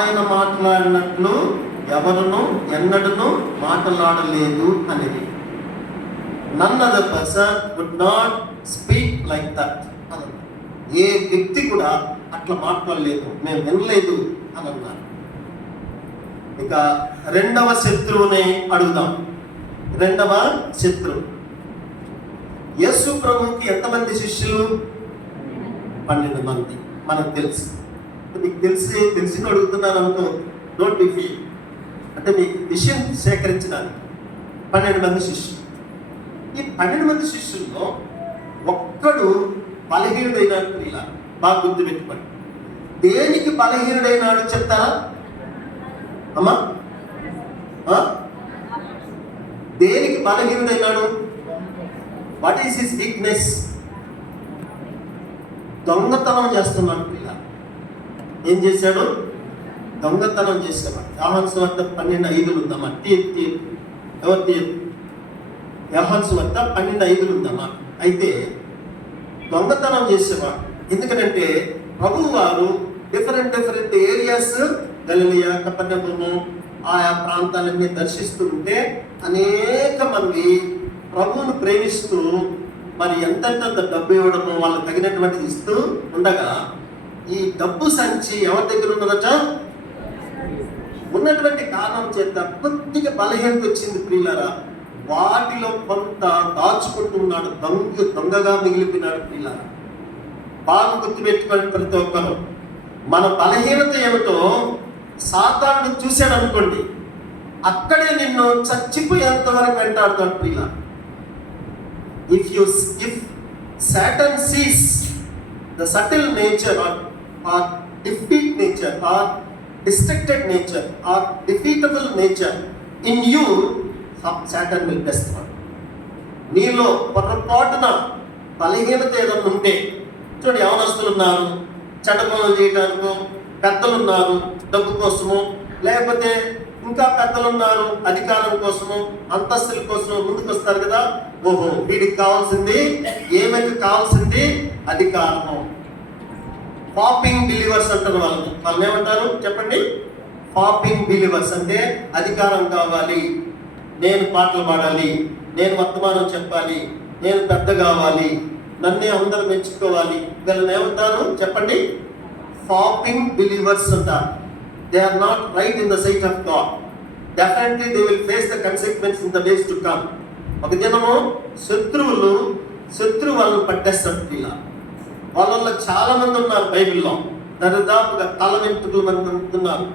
ఆయన మాట్లాడినట్లు ఎవరును ఎన్నడను మాట్లాడలేదు అనేది. None other person would not speak like that అని. ఏ వ్యక్తి కూడా అట్లా మాట్లాడలేదు, మేము వినలేదు అని అన్నారు. ఇక రెండవ శత్రువుని అడుగుదాం. రెండవ శత్రువు యేసు ప్రభువుకి ఎంతమంది శిష్యులు? 12 మంది. మనకు తెలుసు. మీకు తెలిసిన అడుగుతున్నాను అనుకో, డోంట్ బి ఫీల్. అంటే మీ విషయం సేకరించడానికి 12 మంది శిష్యులు. ఈ 12 మంది శిష్యుల్లో ఒక్కడు బలహీనుడైనాడు. ఇలా బాగా గుర్తుపెట్టుకోండి. దేనికి బలహీనుడైనాడు చెప్తారా అమ్మా? దేనికి బలహీనుడైనాడు? What is his weakness? దొంగతనం చేస్తున్నాడు. ఇలా ఏం చేశాడు? దొంగతనం చేసేవాడు. యోహాను సువార్త 12:5 ఉందమ్మా. ఎవరు తీయదు? యోహాను సువార్త 12:5 ఉందమ్మా. అయితే దొంగతనం చేసేవాడు. ఎందుకంటే ప్రభువు వారు డిఫరెంట్ ఏరియాస్, గలిలయ, కపెర్నహూము, ఆయా ప్రాంతాలన్నీ దర్శిస్తుంటే అనేక మంది ప్రభువును ప్రేమిస్తూ మరి ఎంతంత డబ్బు ఇవ్వడము, వాళ్ళకి తగినటువంటిది ఇస్తూ ఉండగా ఈ డబ్బు సంచి ఎవరి దగ్గర ఉన్నదట? ఉన్నటువంటి కారణం చేత కొద్దిగా బలహీనత వచ్చింది ప్రియులారా. వాటిలో కొంత దాచుకుంటున్నాడు. దొంగగా మిగిలిపోయినాడు ప్రియులారా. బాగా గుర్తుపెట్టుకోండి ప్రతి ఒక్కరు. మన బలహీనత ఏమిటో సాతాను చూశాడు అనుకోండి, అక్కడే నిన్ను చచ్చిపోయేంత వరకు వెంటాడుతాడు ప్రియులారా. If Satan sees the subtle nature or defeat nature or destructed nature or defeatable nature in you, Satan will destroy. నీలో పొరపాటున బలహీనత ఏదైనా ఉంటే చూడండి, యవనస్తులు ఉన్నారు చెడ్డ పనులు చేయడానికో, పెద్దలు ఉన్నారు డబ్బు కోసము, లేకపోతే ఇంకా పెద్దలు ఉన్నారు అధికారం కోసము, అంతస్తుల కోసం ముందుకు వస్తారు కదా. ఓహో, వీడికి కావాల్సింది ఏమైనా కావాల్సింది అధికారము. పాపింగ్ బిలీవర్స్ అంటారు వాళ్ళని ఏమంటారు చెప్పండి? పాపింగ్ బిలీవర్స్ అంటే అధికారం కావాలి, నేను పాటలు పాడాలి, నేను వర్తమానం చెప్పాలి, నేను పెద్ద కావాలి, నన్నే అందరూ మెచ్చుకోవాలి. వీళ్ళని ఏమంటారు చెప్పండి? పాపింగ్ బిలీవర్స్ అంటారు. They are not right in the sight of God. Definitely they will face the consequences in the days to come. ఒక దినము శత్రువు వాళ్ళని పట్టేస్తారు. ఇలా వాళ్ళలో చాలా మంది ఉన్నారు బైబిల్లో. దరిదాపుగా తల వెంట్రుకల మంది ఉంటున్నారు.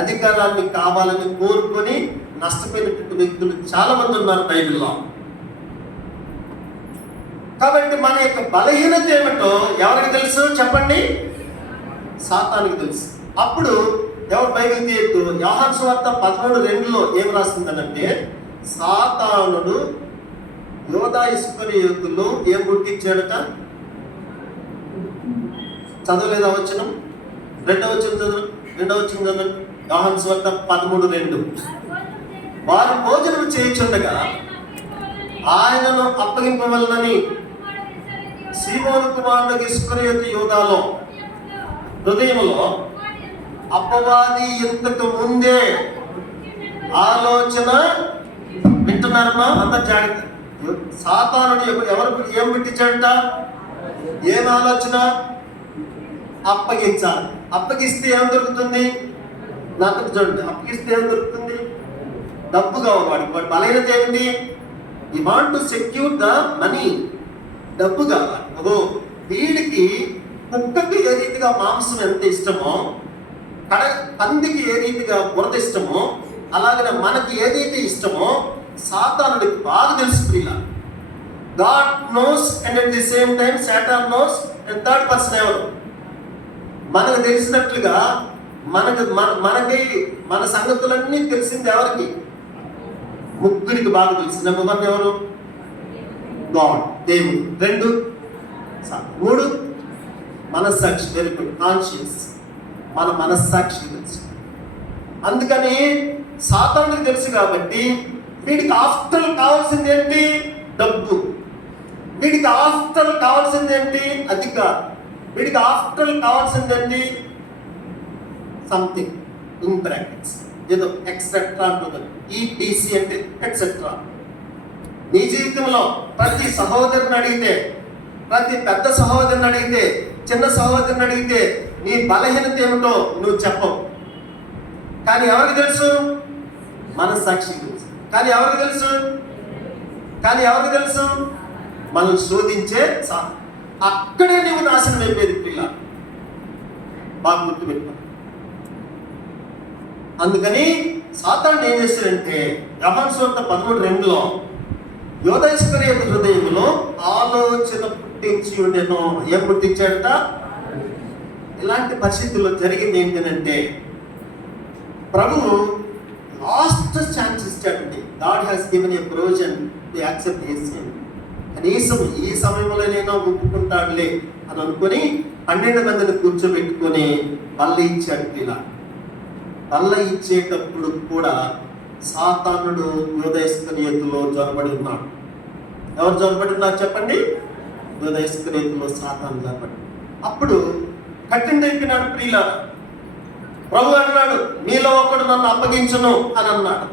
అధికారాన్ని కావాలని కోరుకొని నష్టపోయినటువంటి వ్యక్తులు చాలా మంది ఉన్నారు బైబిల్లో. కాబట్టి మన యొక్క బలహీనత ఏమిటో ఎవరికి తెలుసు చెప్పండి? సాతానికి తెలుసు. అప్పుడు ఎవరు బైబిల్ తీయద్దు. యోహాను సువార్త 13:2 ఏం రాస్తుందనంటే, సాతానుడు యోధా ఇస్కరియోతులో ఏం పుట్టించాడట? చదవలేదా వచనం? రెండవ వచనం చదవండి. యోహాను సువార్త 13:2 వారు భోజనం చేయుచుండగా ఆయనను అప్పగింపవలనని సీమోను కుమారుడు ఇస్కరియోతు యోధాలో హృదయంలో అపవాది ఇంతకు ముందే ఆలోచన. వింటున్నారమ్మా? అంత జాగ్రత్త. సాతానుడు ఎవరు ఏం పెట్టించాడంట? ఏం ఆలోచన? అప్పగించాలి. అప్పగిస్తే ఏం దొరుకుతుంది? నాకు చూడండి, అప్పగిస్తే ఏం దొరుకుతుంది? డబ్బు కావాలి. వాడి బలహీనత ఏంటి? ఈ want to secure the money. డబ్బు కావాలి. ఓ వీడికి కుక్కకి ఏ రీతిగా మాంసం ఎంత ఇష్టమో, పందికి ఏ రీతిగా బురద ఇష్టమో, అలాగే మనకి ఏదైతే ఇష్టమో సాతానుడికి బాగా తెలుసు ప్రియులా. God knows and at the same time Satan knows. And third person ఎవరు? మనకు తెలిసినట్లుగా మనకి మన సంగతులన్నీ తెలిసింది ఎవరికి? ముగ్గురికి బాగా తెలుసు. నెంబర్ 1 ఎవరు? గాడ్, దేవుడు. 2 3 మనస్సాక్షి. Very good, conscious. మన మనస్సాక్షి తెలుసు. అందుకని సాతానుడికి తెలుసు కాబట్టి వీడికి ఆఫ్టర్ కావాల్సింది ఏంటి? డబ్బు. వీడికి ఆఫ్టర్ కావాల్సింది ఏంటి? అధికారం. వీడికి ఆఫ్టర్ కావాల్సింది ఏంటి? సంథింగ్. ఇన్ బ్రాకెట్స్, ఏదో ఎక్సెట్రా అంటున్నారు. ఈటీసీ అంటే ఎక్సెట్రా. నీ జీవితంలో ప్రతి సహోదరుని అడిగితే, ప్రతి పెద్ద సహోదరుని అడిగితే, చిన్న సహోదరుని అడిగితే నీ బలహీనత ఏమిటో నువ్వు చెప్పవు. కానీ ఎవరికి తెలుసు? మనస్సాక్షి తెలుసు. కానీ ఎవరికి తెలుసు? మనం శోధించే అక్కడే నువ్వు నాశనం అయిపోయేది పిల్ల. బాగా గుర్తుపెట్టుకో. అందుకని సాతానుడు ఏం చేశాడంటే యోహాను సువార్త 13:2లో యూదా ఇస్కరియోతు హృదయంలో ఆలోచన పుట్టించి ఉండేను. ఏం పుట్టించాడట? ఇలాంటి పరిస్థితుల్లో జరిగింది ఏంటంటే ప్రభువు లాస్ట్ ఛాన్స్ ఇచ్చాడండి. God has given a provision to accept his sin. కనీసం ఈ సమయంలోనైనా ఒప్పుకుంటాడులే అని అనుకుని 12 మందిని కూర్చోబెట్టుకొని బల్ల ఇచ్చాడు. ఇలా బల్ల ఇచ్చేటప్పుడు కూడా సాతానుడు యూదా ఇస్కరియోతులో జొరబడి ఉన్నాడు. ఎవరు జొరబడి ఉన్నారు చెప్పండి? యూదా ఇస్కరియోతులో సాతాను జొరబడి. అప్పుడు కఠినైపోయినాడు ప్రియులారా. ప్రభు అన్నాడు, మీలో ఒకడు నన్ను అప్పగించును అని అన్నాడు.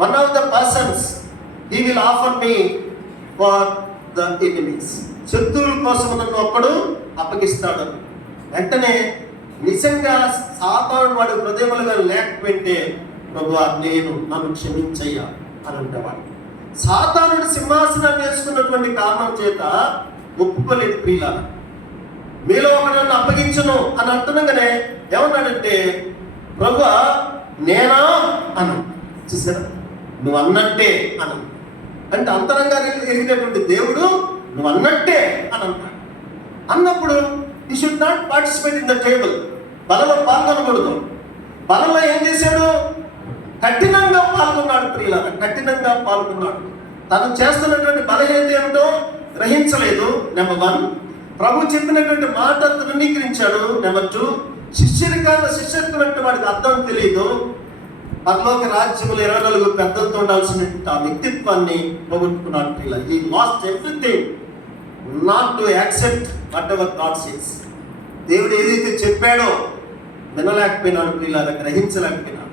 One of the persons he will offer me for the enemies. శత్రువుల కోసం నన్ను ఒక్కడు అప్పగిస్తాడు. వెంటనే నిజంగా సాతానుడు వాడి హృదయములుగా లేకపోతే ప్రభువా నన్ను క్షమించయ్యా అని అంటేవాడు. సాతానుడు సింహాసనాన్ని వేసుకున్నటువంటి కారణం చేత ఒప్పుకోలేదు ప్రియులారా. మీలో ఒకడు నన్ను అప్పగించును అని అంటున్నాగానే ఏమన్నాడంటే ప్రభువా నేనా అను. చూసారా, నువ్వు అన్నట్టే అను. అంటే అంతరంగా ఎరిగినటువంటి దేవుడు నువ్వు అన్నట్టే అని అన్నాడు. అన్నప్పుడు you should not participate in the table. బలలో పాల్గొనకూడదు. బలలో ఏం చేశాడు? కఠినంగా పాల్గొన్నాడు ప్రియులారా. కఠినంగా పాల్గొన్నాడు. తను చేస్తున్నటువంటి బలహీనత ఏమిటో గ్రహించలేదు. నెంబర్ 1. ప్రభు చెప్పినటువంటి మాట తృణీకరించాడు. నెంబర్ 2. శిష్యత్వం అంటే వాడికి అర్థం తెలియదు. పరలోక రాజ్యములు 24 పెద్దలతో ఉండాల్సిన ఆ వ్యక్తిత్వాన్ని పోగొట్టుకున్నాడు ప్రియులారా. He lost everything not to accept what ever God says. దేవుడు ఏదైతే చెప్పాడో వినలేకపోయినాడు ప్రియులారా, గ్రహించలేకపోయినాడు.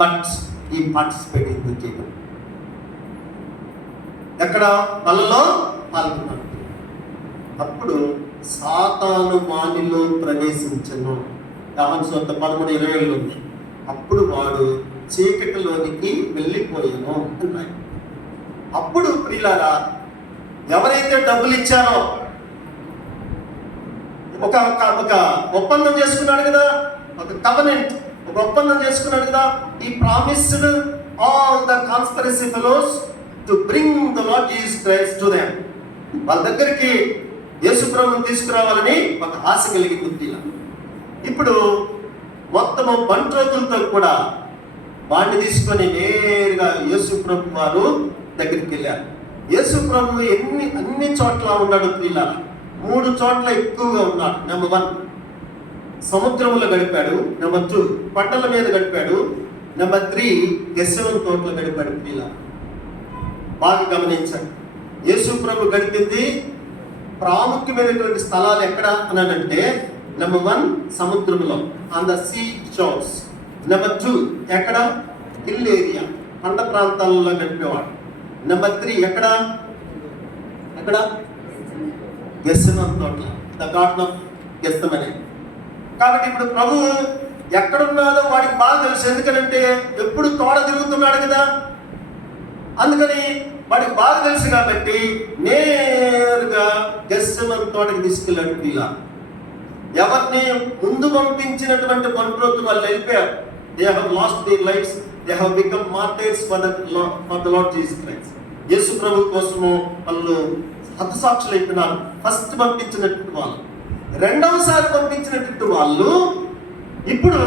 బట్ ఈ పార్టిసిపేట్ ఇన్ ద టేబుల్. ఎక్కడ? బలలో పాల్గొన్నాడు. అప్పుడు సాతాను వానిలో ప్రవేశించను. యోహాను సువార్త 13:20 ఉంది. అప్పుడు వాడు చీకటిలోనికి వెళ్ళిపోయాను అన్నాడు. అప్పుడు ప్రియులారా ఎవరైతే డబ్బులు ఇచ్చారో ఒక ఒప్పందం చేసుకున్నాడు కదా, ఒక కవెనెంట్, ఒక ఒప్పందం చేసుకున్నాడు కదా. ఈ promised all the conspiracy fellows to bring the Lord Jesus Christ to them. వాళ్ళ దగ్గరికి యేసు ప్రభువుని తీసుకురావాలని ఒక ఆశ కలిగింది. ఇప్పుడు మొత్తము బంట్రోతులతో కూడా వాడిని తీసుకొని నేరుగా యేసు ప్రభు వారు దగ్గరికి వెళ్ళారు. యేసు ప్రభు అన్ని చోట్ల ఉన్నాడు ప్రియులారా. 3 చోట్ల ఎక్కువగా ఉన్నాడు. నెంబర్ 1 సముద్రములో గడిపాడు. నెంబర్ 2 పంటల మీద గడిపాడు. నెంబర్ 3 గెస్సెమని తోటలో గడిపాడు ప్రియులారా. బాగా గమనించండి. యేసు ప్రభు గడిపింది ప్రాముఖ్యమైనటువంటి స్థలాలు ఎక్కడ అనంటే నెంబర్ 1 సముద్రంలో, on the sea shores. Number 2 ఎక్కడ? హిల్ ఏరియా, కొండ ప్రాంతాలలో గడిపేవాడు. నెంబర్ 3 ఎక్కడ? గెస్సెమని తోట, ద గార్డెన్ ఆఫ్ గెత్సెమనే. కాబట్టి ఇప్పుడు ప్రభు ఎక్కడున్నాడో వాడికి బాగా తెలుసు. ఎందుకంటే ఎప్పుడు తోడ తిరుగుతున్నాడు కదా, అందుకని వాడికి బాగా తెలుసు. కాబట్టి నేరుగా గెత్సెమని తోటకి తీసుకెళ్ళాడు. ఇలా ఎవరిని ముందు పంపించినటువంటి బంట్రోతు వాళ్ళు వెళ్ళిపోయారు. They have lost their lives, they have become martyrs for the Lord Jesus Christ. యేసు ప్రభు కోసము వాళ్ళు హతసాక్షులు అయిపోయినారు. ఫస్ట్ పంపించినట్టు వాళ్ళు, రెండవసారి పంపించినట్టు వాళ్ళు ఇప్పుడు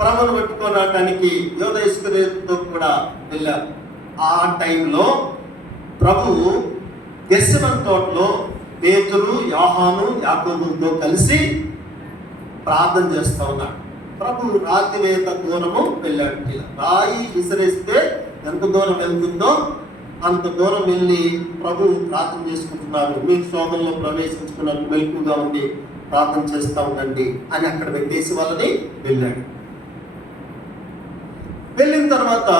ప్రభువును పట్టుకోవడానికి యూదా ఇస్కరియోతుతో కూడా వెళ్ళారు. ఆ టైంలో ప్రభువు గెత్సెమని తోటలో పేతురు, యోహాను, యాకోబులతో కలిసి ప్రార్థన చేస్తా ఉన్నాడు. ప్రభు రాతివేత దూరము వెళ్ళాడు. రాయి విసిరేస్తే ఎంత దూరం వెళ్తుందో అంత దూరం వెళ్ళి ప్రభు ప్రార్థన చేసుకుంటున్నారు. మీ సోమంలో ప్రవేశించుకున్నట్టు మెలకుగా ఉండి ప్రార్థన చేస్తూ ఉండండి అని అక్కడ పెట్టేసి వాళ్ళని వెళ్ళాడు. వెళ్ళిన తర్వాత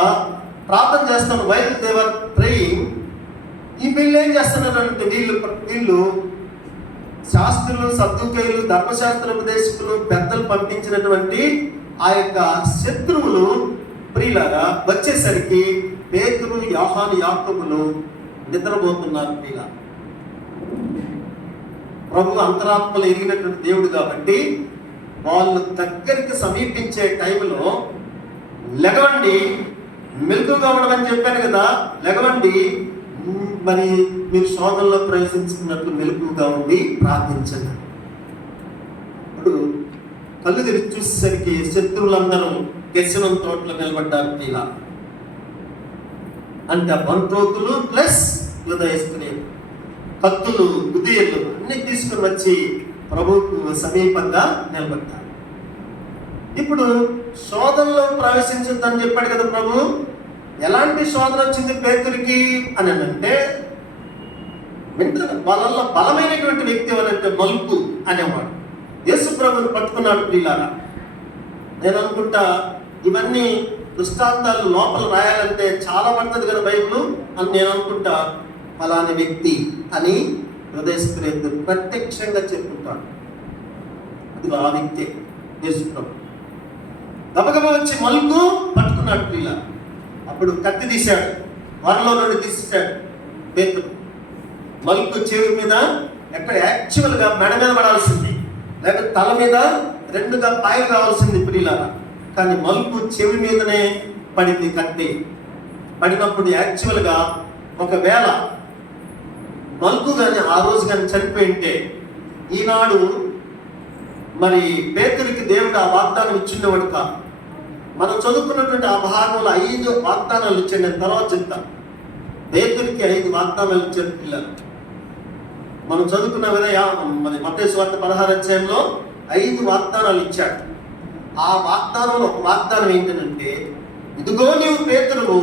ప్రార్థన చేస్తాను, వైల్ దేవర్ ప్రేయింగ్. వీళ్ళు ఏం చేస్తున్నారంటే వీళ్ళు శాస్త్రులు, సద్దుకైలు, ధర్మశాస్త్ర ఉపదేశకులు, పెద్దలు పంపించినటువంటి ఆ యొక్క శత్రువులు ప్రియులారా వచ్చేసరికి పేతురు, యోహాను, యాకోబులు నిద్రపోతున్నారు. ప్రియుల ప్రభు అంతరాత్మలు ఎరిగినటువంటి దేవుడు కాబట్టి వాళ్ళు దగ్గరికి సమీపించే టైంలో లెగవండి, మెలకుగా ఉండమని చెప్పాను కదా, లెగవండి, మరి మీరు శోధనలో ప్రవేశించుకున్నట్లు మెలకుగా ఉండి ప్రార్థించండి. ఇప్పుడు కళ్ళు తెరిచి చూసేసరికి శత్రువులందరూ గెస్సెమనే తోటలో నిలబడ్డారు. ఇలా అంటే బంట్రోతులు ప్లస్ యూదా ఇస్కరియోతు కత్తులు, ఉదయలు అన్ని తీసుకుని వచ్చి ప్రభువుకు సమీపంగా నిలబడ్డారు. ఇప్పుడు శోధనలో ప్రవేశించొద్దని చెప్పాడు కదా ప్రభు. ఎలాంటి శోధన వచ్చింది పేతురికి అని అంటే, వాళ్ళల్లో బలమైనటువంటి వ్యక్తి ఎవరంటే మల్కు అనేవాడు. యేసు ప్రభుని పట్టుకున్నాడు. ప్రియులారా, నేను అనుకుంటా ఇవన్నీ దృష్టాంతాలు లోపల రాయాలంటే చాలా పడుతుంది కదా బైబిల్ అని నేను అనుకుంటా. ఫలాని వ్యక్తి అని హృదయస్కరేంద్ర ప్రత్యక్షంగా చెప్పుకుంటాడు. అది ఆ వ్యక్తి యేసు ప్రభు. గబగబ వచ్చి మల్కు పట్టుకున్నాడు. ప్రియుల అప్పుడు కత్తి తీశాడు, వరలో నుండి తీసాడు పేతురు. మల్కు చెవి మీద ఎక్కడ యాక్చువల్గా మెడ మీద పడాల్సింది, లేకపోతే తల మీద రెండుగా పాయలు కావాల్సింది ప్రియులారా. కానీ మల్కు చెవి మీదనే పడింది కత్తి. పడినప్పుడు యాక్చువల్గా ఒకవేళ మల్కు కానీ ఆ రోజు కానీ చనిపోయింటే ఈనాడు మరి పేతురికి దేవుడు ఆ వాగ్దానం ఇచ్చిండేవాడు కాదు. మనం చదువుకున్నటువంటి ఆ భాగంలో 5 వాగ్దానాలు ఇచ్చాడు. నేను తర్వాత చెప్తాను. పేతురికి 5 వాగ్దానాలు ఇచ్చాడు పిల్లలు. మనం చదువుకున్న కదా మరి మత్తయి సువార్త 16వ అధ్యాయంలో 5 వాగ్దానాలు ఇచ్చాడు. ఆ వాగ్దానంలో ఒక వాగ్దానం ఏంటంటే, ఇదిగో నీవు పేతురువు,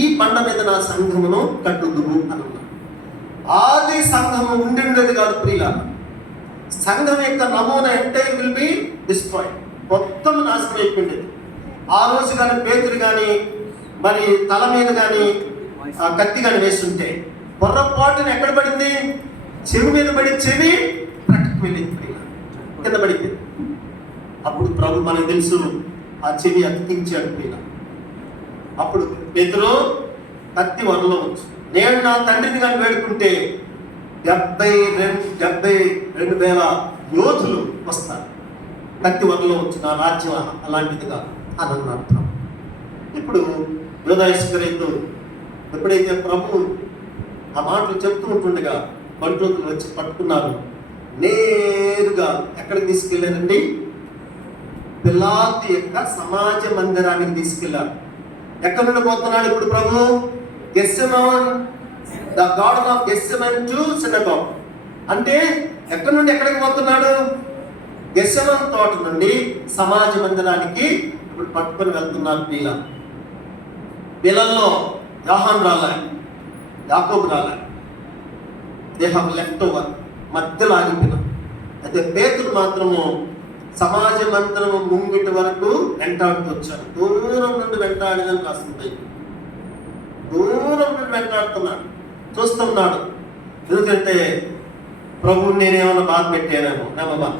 ఈ బండ మీద నా సంఘమును కట్టుదువు అని ఉన్నాడు. ఆది సంఘము ఉండేది కాదు ప్రియుల. సంఘం యొక్క నమూనా ఎంటైర్ విల్ బి డిస్ట్రాయిడ్, మొత్తం నాశనం అయిపోయింది. ఆ రోజు కానీ పేతురు కానీ మరి తల మీద కానీ కత్తి కానీ వేస్తుంటే పొర్రపాటున ఎక్కడ పడింది? చెవి మీద పడి చెవి ప్రక్కకు వెళ్ళింది, ప్రియుల కింద పడింది. అప్పుడు ప్రభు మనకు తెలుసు ఆ చెవి అతికించాడు ప్రియుల. అప్పుడు పేతురు కత్తి వరలో వచ్చు, నేను నా తండ్రిని కానీ వేడుకుంటే 72,000 యోధులు వస్తారు, కత్తి వరలో వచ్చు, నా రాజ్యం అలాంటిది కాదు అని అన్నారు. ఇప్పుడు యూదా ఇస్కరియోతు ఎప్పుడైతే ప్రభు ఆ మాటలు చెప్తూ ఉంటుండగా బంట్రోతులు వచ్చి పట్టుకున్నారు. నేరుగా ఎక్కడికి తీసుకెళ్ళారండి? పిలాతు యొక్క సమాజ మందిరానికి తీసుకెళ్లారు. ఎక్కడి నుండి పోతున్నాడు ఇప్పుడు ప్రభు? Gethsemane, the garden of Gethsemane to synagogue. అంటే ఎక్కడి నుండి ఎక్కడికి పోతున్నాడు? గెత్సెమనే తోట నుండి సమాజ మందిరానికి ఇప్పుడు పట్టుకొని వెళ్తున్నారు. వీళ్ళల్లో యోహాను రాలే, యాకోబు రాలే, దే హావ్ లెఫ్ట్ ఓవర్, మధ్యలో ఆగిపోయినాం. అయితే పేతురు మాత్రము సమాజ మందిరము ముంగిటి వరకు వెంటాడుతూ వచ్చాడు. దూరం నుండి వెంటాడినని రాస్తుంది. దూరం నుండి వెంటాడుతున్నాడు, చూస్తున్నాడు. ఎందుకంటే ప్రభువుని నేనేమన్నా బాధ పెట్టానేమో. నమ్మమ్మా,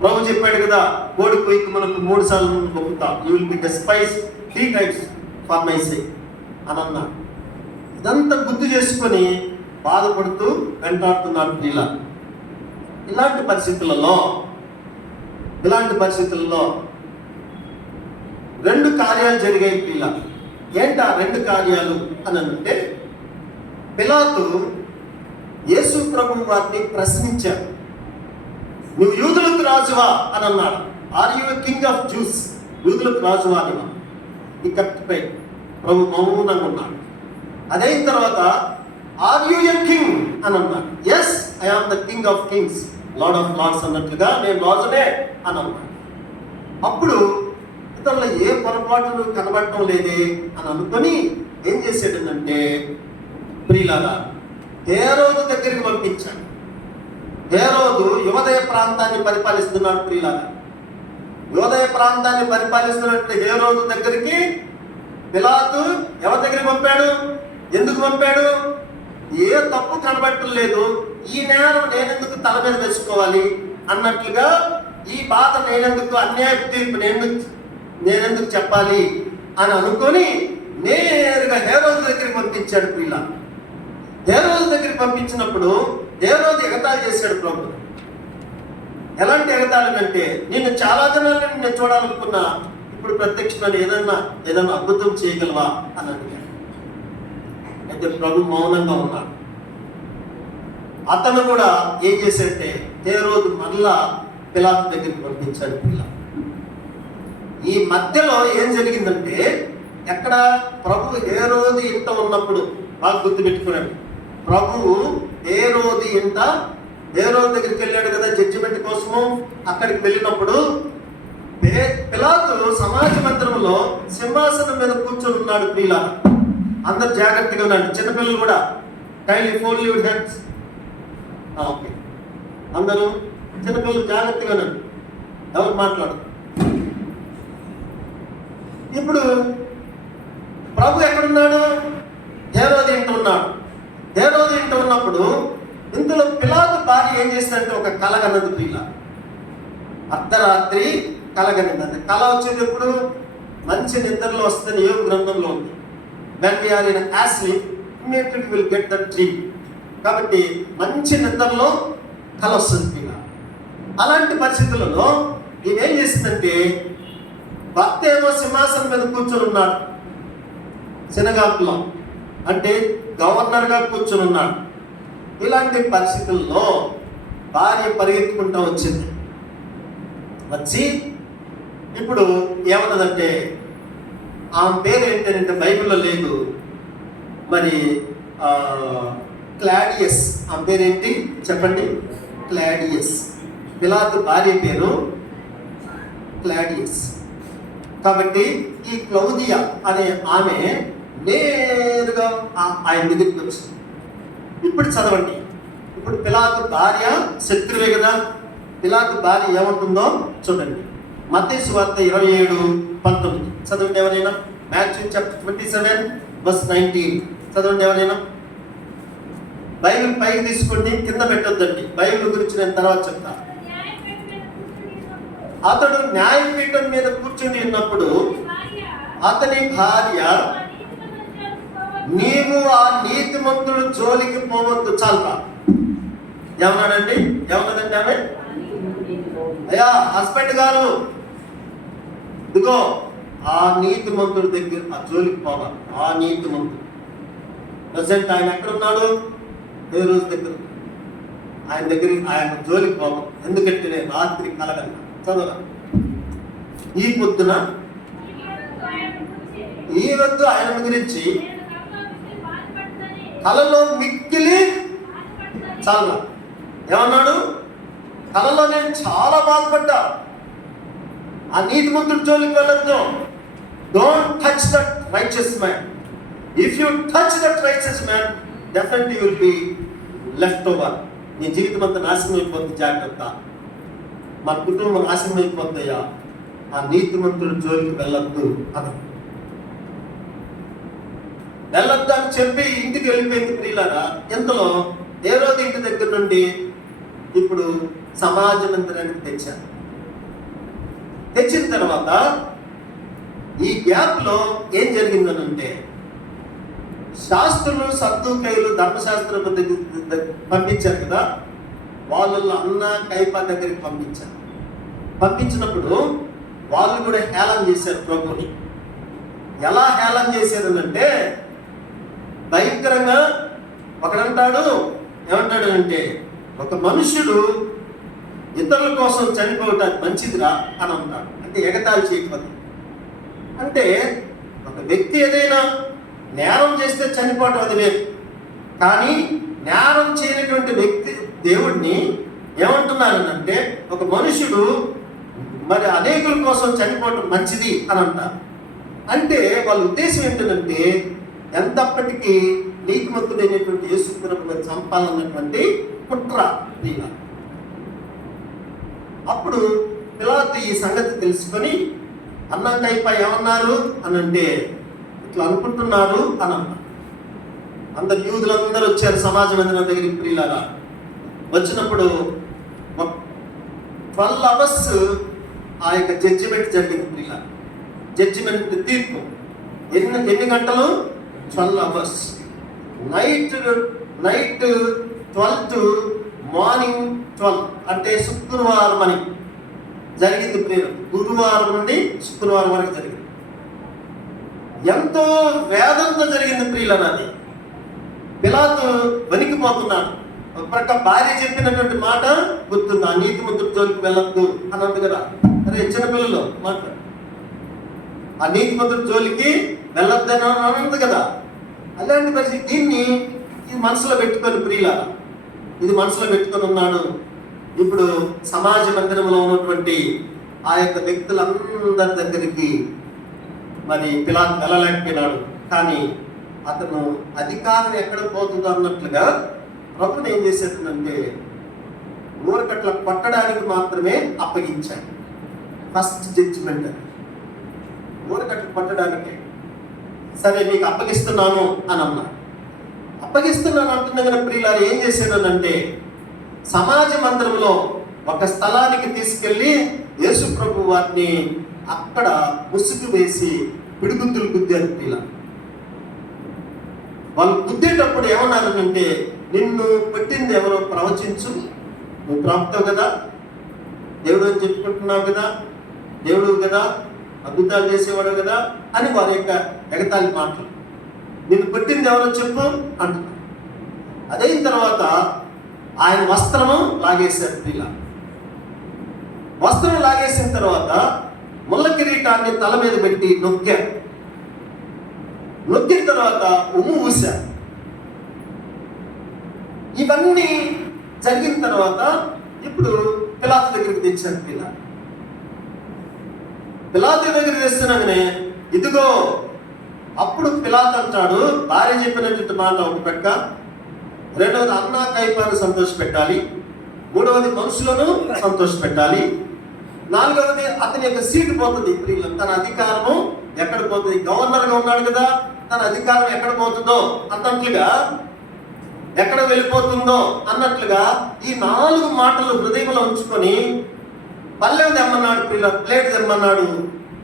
ప్రభు చెప్పాడు కదా, కోడి కొయ్యకు మనకు 3 సార్లు గొప్పతా, you will be despised 3 times for my sake అని అన్నాడు. ఇదంతా గుర్తు చేసుకొని బాధపడుతూ వెంటాడుతున్నాడు ప్రియుల. ఇలాంటి పరిస్థితులలో 2 కార్యాలు జరిగాయి ప్రియుల. ఏంటి ఆ 2 కార్యాలు అని అంటే, పిలాతు యేసు ప్రభు వారిని ప్రశ్నించాడు, నువ్వు యూదులకు రాజువా అని అన్నాడు. Are you king of Jews? యూదులకు రాజువా అని ఈ కత్తిపై ప్రభు మౌనంగా ఉన్నాడు. అదైన తర్వాత ఆర్ యు ఎ కింగ్ అని అన్నాడు. Yes, I am the king of kings, Lord of lords అన్నట్లుగా నేను రాజునే అని అన్నాడు. అప్పుడు ఇతరులు ఏ పొరపాటును కనబడటం లేదే అని అనుకొని ఏం చేశాడంటే, ప్రియులారా, హేరోదు దగ్గరికి పంపించాడు. హేరోదు యూదయ ప్రాంతాన్ని పరిపాలిస్తున్నాడు ప్రియులారా. యూదయ ప్రాంతాన్ని పరిపాలిస్తున్నట్టు హేరోదు దగ్గరికి పిలాతు ఎవరి దగ్గరికి పంపాడు? ఎందుకు పంపాడు? ఏ తప్పు కనబడటం లేదు, ఈ నేరం నేనెందుకు తల మీద వేసుకోవాలి అన్నట్లుగా, ఈ బాధ నేనెందుకు, అన్యాయ తీర్పు నేనెందుకు చెప్పాలి అని అనుకొని నేరుగా హేరోదు దగ్గరికి పంపించాడు. పిల్ల హేరోదు దగ్గరికి పంపించినప్పుడు హేరోదు ఎగతాళి చేశాడు ప్రభు. ఎలాంటి ఎగతాళి అంటే, నిన్ను చాలా దినాలు నేను చూడాలనుకున్నా, ఇప్పుడు ప్రత్యక్షమైన ఏదన్నా అద్భుతం చేయగలవా అని అడిగాడు. అయితే ప్రభు మౌనంగా ఉన్నాడు. అతను కూడా ఏం చేశాడంటే హేరోదు మరలా పిలాతు దగ్గరికి పంపించాడు. పిల్ల ఈ మధ్యలో ఏం జరిగిందంటే, ఎక్కడ ప్రభు హేరోదు ఇంట ఉన్నప్పుడు, బాగా గుర్తుపెట్టుకున్నాడు, ప్రభువు హేరోదు దగ్గరికి వెళ్ళాడు కదా జడ్జిమెంట్ కోసము. అక్కడికి వెళ్ళినప్పుడు పిలాతు సమాజ మందిరంలో సింహాసనం మీద కూర్చొని ఉన్నాడు. ప్రియుల అందరు జాగ్రత్తగా ఉన్నాడు, చిన్నపిల్లలు కూడా. Kindly fold your hands. Okay, అందరూ చిన్నపిల్లలు జాగ్రత్తగా ఉన్నాడు, ఎవరు మాట్లాడు. ఇప్పుడు ప్రభు ఎక్కడున్నాడు? హేరోదు ఇంట ఉన్నాడు. హేరోదు ఇంట ఉన్నప్పుడు ఇందులో పిలాతు భార్య ఏం చేసిందంటే ఒక కల కన్నది. ప్రియుల అర్ధరాత్రి కలగనిందంటే, కళ వచ్చేది ఎప్పుడు? మంచి నిద్రలో వస్తుంది. యోగ గ్రంథంలో ఉంది, when we are in asleep immediately we will get that dream. కాబట్టి మంచి నిద్రలో కళ వస్తుంది. అలాంటి పరిస్థితులలో ఈమెం చేసిందంటే, భర్త ఏమో సింహాసనం మీద కూర్చొని ఉన్నాడు, సినగాపులో అంటే గవర్నర్గా కూర్చొని ఉన్నాడు. ఇలాంటి పరిస్థితుల్లో భార్య పరిగెత్తుకుంటూ వచ్చింది. వచ్చి ఇప్పుడు ఏమన్నదంటే, ఆమె పేరు ఏంటంటే బైబిల్లో లేదు, మరి క్లాడియస్. ఆమె పేరేంటి చెప్పండి? క్లాడియస్. పిలాతు భార్య పేరు క్లాడియస్. కాబట్టి ఈ క్లౌదియా అనే ఆమె నేరుగా ఆయన దగ్గరికి వచ్చింది. ఇప్పుడు చదవండి. ఇప్పుడు పిలాతు భార్య శత్రువే కదా. పిలాతు భార్య ఏమంటుందో చూడండి. మత్తయి సువార్త 27:19 చదవండి ఎవరైనా. మాథ్యూ చాప్టర్ 27:19 చదవండి ఎవరైనా. బైబిల్ పైకి తీసుకోండి, కింద పెట్టొద్దండి. బైబిల్ గురించి నేను తర్వాత చెప్తా. అతడు న్యాయపీఠం మీద కూర్చుని ఉన్నప్పుడు అతని భార్య, నీవు ఆ నీతిమంతుడు జోలికి పోవద్దు. చాలురా. ఏమన్నాడండి? ఏమన్నదండి ఆమె? అయ్యా హస్బెండ్ గారు, ఇదిగో ఆ నీతిమంతుడి దగ్గర ఆ జోలికి పోవాలి. ఆ నీతిమంతుడు ప్రజెంట్ ఆయన ఎక్కడున్నాడు? హేరోదు దగ్గర. ఆయన జోలికి పోవాలి. ఎందుకంటే నేను రాత్రి కలగన్నా. చదవరా. ఈ పొద్దున ఈ వద్దు ఆయన గురించి కలలో మిక్కిలి చాలా ఏమన్నాడు? కలలో నేను చాలా బాధపడ్డా. ఆ నీతిమంతుడి జోలికి వెళ్ళొద్దు. Don't touch that righteous man. If you touch that righteous man definitely will be left over. నీ జీవితం అంతా నాశనం అయిపోతుంది. జాగ్రత్త, మా కుటుంబం నాశనం అయిపోతాయా, ఆ నీతిమంతుడి జోలికి వెళ్ళొద్దు అని చెప్పి ఇంటికి వెళ్ళిపోయింది. ప్రియులారా, ఎంతలో హేరోదు ఇంటి దగ్గర నుండి ఇప్పుడు సమాజ మందిరానికి తెచ్చిన తర్వాత ఈ గ్యాప్ లో ఏం జరిగిందనంటే, శాస్త్రులు సద్దూకైలు ధర్మశాస్త్రం పంపించారు కదా, వాళ్ళు అన్న కైపా దగ్గరికి పంపించినప్పుడు వాళ్ళు కూడా హేళన చేశారు ప్రభుని. ఎలా హేళన చేశారనంటే, భయంకరంగా ఒకడంటాడు, ఏమంటాడు అంటే, ఒక మనుష్యుడు ఇతరుల కోసం చనిపోవటానికి మంచిదిరా అని అంటాడు. అంటే ఎగతాళి చేయకపోతే, అంటే ఒక వ్యక్తి ఏదైనా నేరం చేస్తే చనిపోవటం అది లేదు, కానీ నేరం చేయనటువంటి వ్యక్తి దేవుడిని ఏమంటున్నారనంటే, ఒక మనుషుడు మరి అనేకుల కోసం చనిపోవటం మంచిది అని అంటారు. అంటే వాళ్ళ ఉద్దేశం ఏంటంటే, ఎంతప్పటికీ నీతిమంతుడైనటువంటి యేసు ప్రభువును చంపాలన్నటువంటి కుట్ర. అప్పుడు పిలాతు ఈ సంగతి తెలుసుకొని అన్న కైపా ఏమన్నారు అని అంటే, ఇట్లా అనుకుంటున్నారు అని అన్నారు. అందరు యూదులందరూ వచ్చారు సమాజ మందిరం దగ్గరికి ప్రియులారా. వచ్చినప్పుడు 12 hours ఆ యొక్క జడ్జిమెంట్ జరిగింది ప్రియులారా. జడ్జిమెంట్ తీర్పు ఎన్ని గంటలు? 12 hours. నైట్ 12 to మార్నింగ్ 12, అంటే శుక్రవారం అని జరిగింది ప్రియులు. గురువారం నుండి శుక్రవారం వరకు జరిగింది. ఎంతో వేదంతో జరిగింది ప్రియులరా. అది పిలాతు వణికిపోతున్నాడు. ఒక ప్రక్క భార్య చెప్పినటువంటి మాట గుర్తుంది, ఆ నీతిమంతుడి జోలికి వెళ్ళొద్దు అని అంది కదా. అరే చిన్నపిల్లలు మాట్లాడు, ఆ నీతిమంతుడి జోలికి వెళ్ళొద్దని అన్నది కదా. అలాంటి పరిస్థితి దీన్ని ఇది మనసులో పెట్టుకొని ప్రియులారా, ఇది మనసులో పెట్టుకొని ఉన్నాడు. ఇప్పుడు సమాజ మందిరంలో ఉన్నటువంటి ఆ యొక్క వ్యక్తులందరి దగ్గరికి మరి పిలాతు వెళ్ళలేకపోయినాడు. కానీ అతను అధికారం ఎక్కడ పోతుందో అన్నట్లుగా ప్రభుని ఏం చేసేదంటే ఊరకట్ల కొట్టడానికి మాత్రమే అప్పగించాడు. ఫస్ట్ జడ్జిమెంట్ ఊరకట్ల కొట్టడానికే. సరే మీకు అప్పగిస్తున్నాను అని అన్నాడు. అప్పగిస్తున్నాను అంటున్నా కానీ ప్రియులారు ఏం చేశాడనంటే సమాజ మందిరంలో ఒక స్థలానికి తీసుకెళ్ళి యేసు ప్రభు వారిని అక్కడ ముసుగు వేసి పిడిగుద్దులు గుద్దారు ప్రియులారు. వాళ్ళు గుద్దేటప్పుడు ఏమన్నారంటే, నిన్ను కొట్టింది ఎవరో ప్రవచించు, నువ్వు ప్రాప్తావు కదా, దేవుడు అని చెప్పుకుంటున్నావు కదా, దేవుడు కదా, అద్భుతాలు చేసేవాడు కదా అని వారి యొక్క ఎగతాళి మాటలు. నిన్ను కొట్టింది ఎవరో చెప్పు అంటున్నారు. అదైన తర్వాత ఆయన వస్త్రము లాగేశారు ప్రియుల. వస్త్రం లాగేసిన తర్వాత ముళ్ళ కిరీటాన్ని తల మీద పెట్టి నొక్కారు. నొక్కిన తర్వాత ఉమ్ము ఊశారు. ఇవన్నీ జరిగిన తర్వాత ఇప్పుడు పిలాతు దగ్గరికి తెచ్చారు. పిలాతు దగ్గరికి తెస్తున్నాగానే ఇదిగో అప్పుడు పిలాతు అంటాడు, భార్య చెప్పినటువంటి మాట ఒక ప్రక్క, రెండవది అన్నా కైపాను సంతోష పెట్టాలి, మూడవది మనుషులను సంతోష పెట్టాలి, నాలుగవది అతని యొక్క సీటు పోతుంది. తన అధికారము ఎక్కడ పోతుంది? గవర్నర్గా ఉన్నాడు కదా, తన అధికారం ఎక్కడ పోతుందో అన్నట్లుగా, ఎక్కడ వెళ్ళిపోతుందో అన్నట్లుగా ఈ 4 మాటలు హృదయంలో ఉంచుకొని పల్లెం తెమ్మన్నాడు ప్రియుల, ప్లేట్ తెమ్మన్నాడు,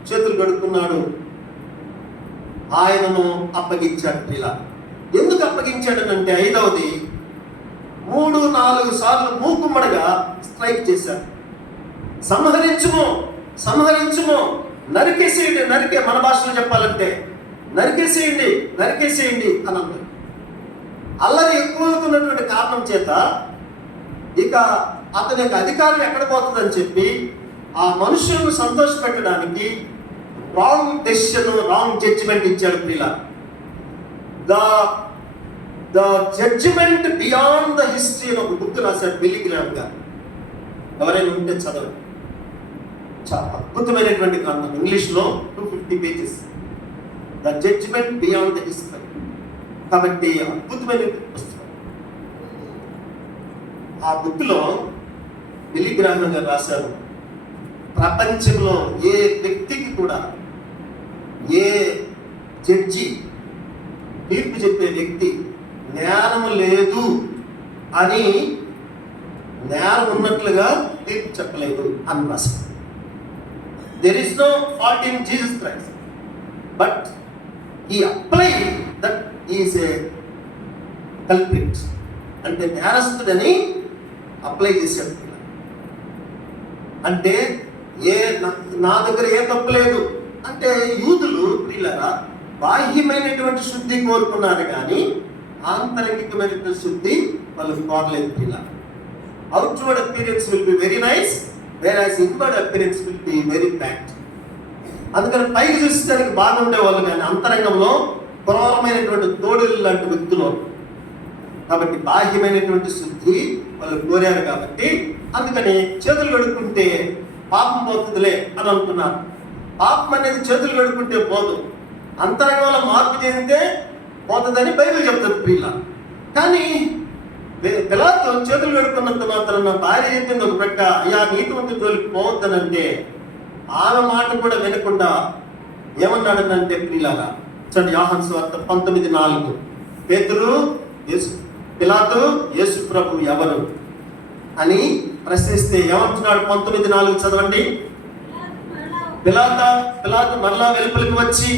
చేతులు కడుక్కున్నాడు, ఆయనను అప్పగించాడు ప్రియుల. ఎందుకు అప్పగించాడనంటే 5వది 3-4 సార్లు మూకుమ్మడిగా స్ట్రైక్ చేశాడు. సంహరించుము సంహరించుము, నరికేసేయండి, మన భాషలో చెప్పాలంటే నరికేసేయండి నరికేసేయండి అని అన్నాడు. అల్లరి ఎక్కువవుతున్నటువంటి కారణం చేత ఇక అతని యొక్క అధికారం ఎక్కడ పోతుందని చెప్పి ఆ మనుషులను సంతోష పెట్టడానికి రాంగ్ డెసిషన్, రాంగ్ జడ్జిమెంట్ ఇచ్చాడు ప్రియుల. The judgement beyond the history అని ఒక బుక్ రాశాడు బిల్లీ గ్రాహం గారు. ఎవరైనా ఉంటే చదవండి, చాలా అద్భుతమైనటువంటి గ్రంథం. ఇంగ్లీష్లో 250 pages, the judgement beyond the history. కాబట్టి అద్భుతమైన పుస్తకం. ఆ బుక్లో బిల్లీ గ్రాహం గారు రాశారు, ప్రపంచంలో ఏ వ్యక్తికి కూడా, ఏ జడ్జి, తీర్పు చెప్పే వ్యక్తి జ్ఞానం లేదు అని, జ్ఞానం ఉన్నట్లుగా తీర్పు చెప్పలేదు అని రాశారు. There is no fault in Jesus Christ, but he applied that he is a culprit. అంటే నేరస్తుడని అప్లై చేశాడు. అంటే నా దగ్గర ఏ తప్పు లేదు అంటే, యూదులు ప్రియులారా బాహ్యమైనటువంటి శుద్ధి కోరుకున్నారు కానీ ఆంతరంగికమైనటువంటి శుద్ధి వాళ్ళు కోరలేదు ప్రియులారా. Outward appearance will be very nice, whereas inward appearance will be very bad. అందుకని పైకి చూసేదానికి బాగుండే వాళ్ళు కానీ అంతరంగంలో క్రూరమైనటువంటి తోడులు లాంటి వ్యక్తులు. కాబట్టి బాహ్యమైనటువంటి శుద్ధి వాళ్ళు కోరారు కాబట్టి, అందుకని చేతులు కడుక్కుంటే పాపం పోతుందిలే అని అంటున్నారు. పాపం అనేది చేతులు కడుక్కుంటే పోదు, అంతరంగంలో మార్పు చెందితే పోతుందని బైబిల్ చెప్తుంది ప్రియుల. కానీ పిలాతు చేతులు కడుక్కున్నంత మాత్రం భార్య చెప్పింది ఒక ప్రక్క, అయ్యా నీతిమంతుడి జోలికి పోవద్దనంటే ఆమె మాట కూడా వినకుండా ఏమన్నాడనంటే ప్రియులారా, చూడండి యోహాను సువార్త 19:4. పేతురు పిలాతు యేసు ప్రభు ఎవరు అని ప్రశ్నిస్తే ఏమంటున్నాడు? 19:4 చదవండి. పిలాతు మరలా వెలుపలికి వచ్చి,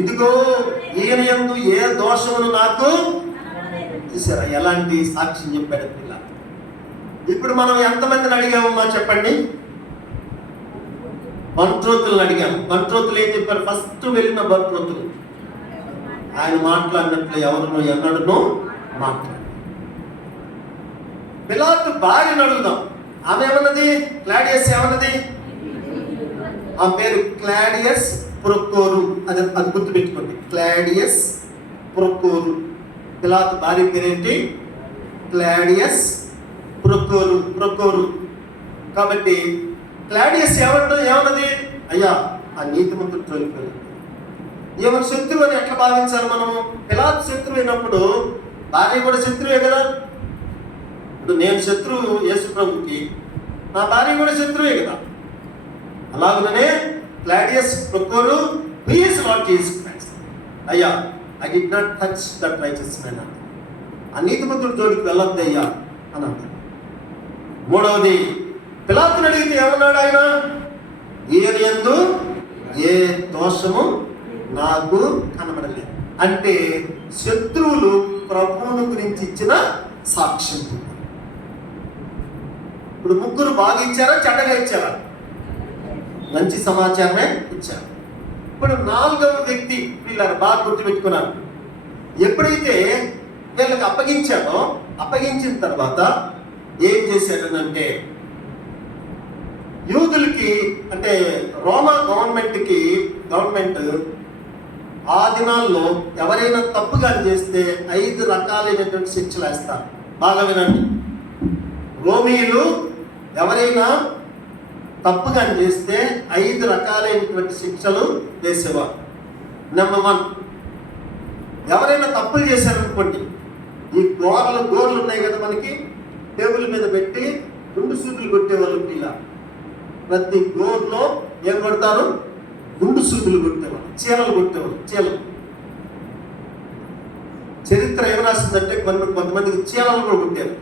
ఇదిగో ఈయన యందు ఏ దోషమును నాకు. చూసారా ఎలాంటి సాక్ష్యం చెప్పాడు పిల్ల. ఇప్పుడు మనం ఎంతమందిని అడిగామమ్మా చెప్పండి? బంట్రోతులను అడిగాము. బంట్రోతులు ఏం చెప్పారు? ఫస్ట్ వెళ్ళిన బంట్రోతులు ఆయన మాట్లాడినట్లు ఎవరు ఎన్నడూ మాట్లాడు. పిలాతు భార్యను అడుగుదాం. ఆమె ఏమన్నది? క్లాడియస్ ఏమన్నది? ఆ పేరు క్లాడియస్ ప్రొకోరు. అది గుర్తుపెట్టుకోండి, క్లాడియస్ ప్రొకోరు. పిలాతు భార్య పేరేంటి? క్లాడియస్ ప్రొకోరు. కాబట్టి క్లాడియస్ ఏమన్నది? అయ్యా ఆ నీతిమంతుడు తోలిపోయాడు. ఏమైనా శత్రువు అని ఎట్లా భావించాలి మనము? పిలాతు శత్రువు అయినప్పుడు భార్య కూడా శత్రువే కదా. ఇప్పుడు నేను శత్రువు యేసు ప్రభుకి, నా భార్య కూడా శత్రువే కదా. అలాగనే క్లాడియస్ ప్రొకోరు ప్లీజ్ లార్డ్ జీసస్ క్రైస్ట్, అయ్యా I did not touch that righteous man. ఆ నీతిమంతుడి జోడికి వెళ్ళొద్దయ్యా అని అన్నాడు. మూడవది, పిలాతుని అడిగితే ఏమన్నాడు ఆయన? ఈయన యందు ఏ దోషము నాకు కనబడలేదు. అంటే శత్రువులు ప్రభువుని గురించి ఇచ్చిన సాక్ష్యం. ఇప్పుడు ముగ్గురు బాగా ఇచ్చారా చెడ్డగా ఇచ్చారా? మంచి సమాచారమే ఇచ్చారు. ఇప్పుడు నాలుగవ వ్యక్తి వీళ్ళని బాగా గుర్తుపెట్టుకున్నారు. ఎప్పుడైతే వీళ్ళకి అప్పగించాడో, అప్పగించిన తర్వాత ఏం చేశాడనంటే, యూదులకి అంటే రోమా గవర్నమెంట్ ఆ దినాల్లో ఎవరైనా తప్పుగా చేస్తే 5 రకాలైనటువంటి శిక్షలు వేస్తారు. బాగా వినండి. రోమీయులు ఎవరైనా తప్పుగా చేస్తే 5 రకాలైనటువంటి శిక్షలు వేసేవారు. నెంబర్ 1, ఎవరైనా తప్పులు చేశారనుకోండి, ఈ గోర్లు ఉన్నాయి కదా మనకి, టేబుల్ మీద పెట్టి 2 సూదులు కొట్టేవాళ్ళు. ఇలా ప్రతి గోర్లో ఏం కొడతారు? 2 సూదులు కొట్టేవాళ్ళు. చీలలు కొట్టేవాళ్ళు. చీలలు చరిత్ర ఏం రాసిందంటే కొంతమందికి చీలలు కూడా కొట్టారు.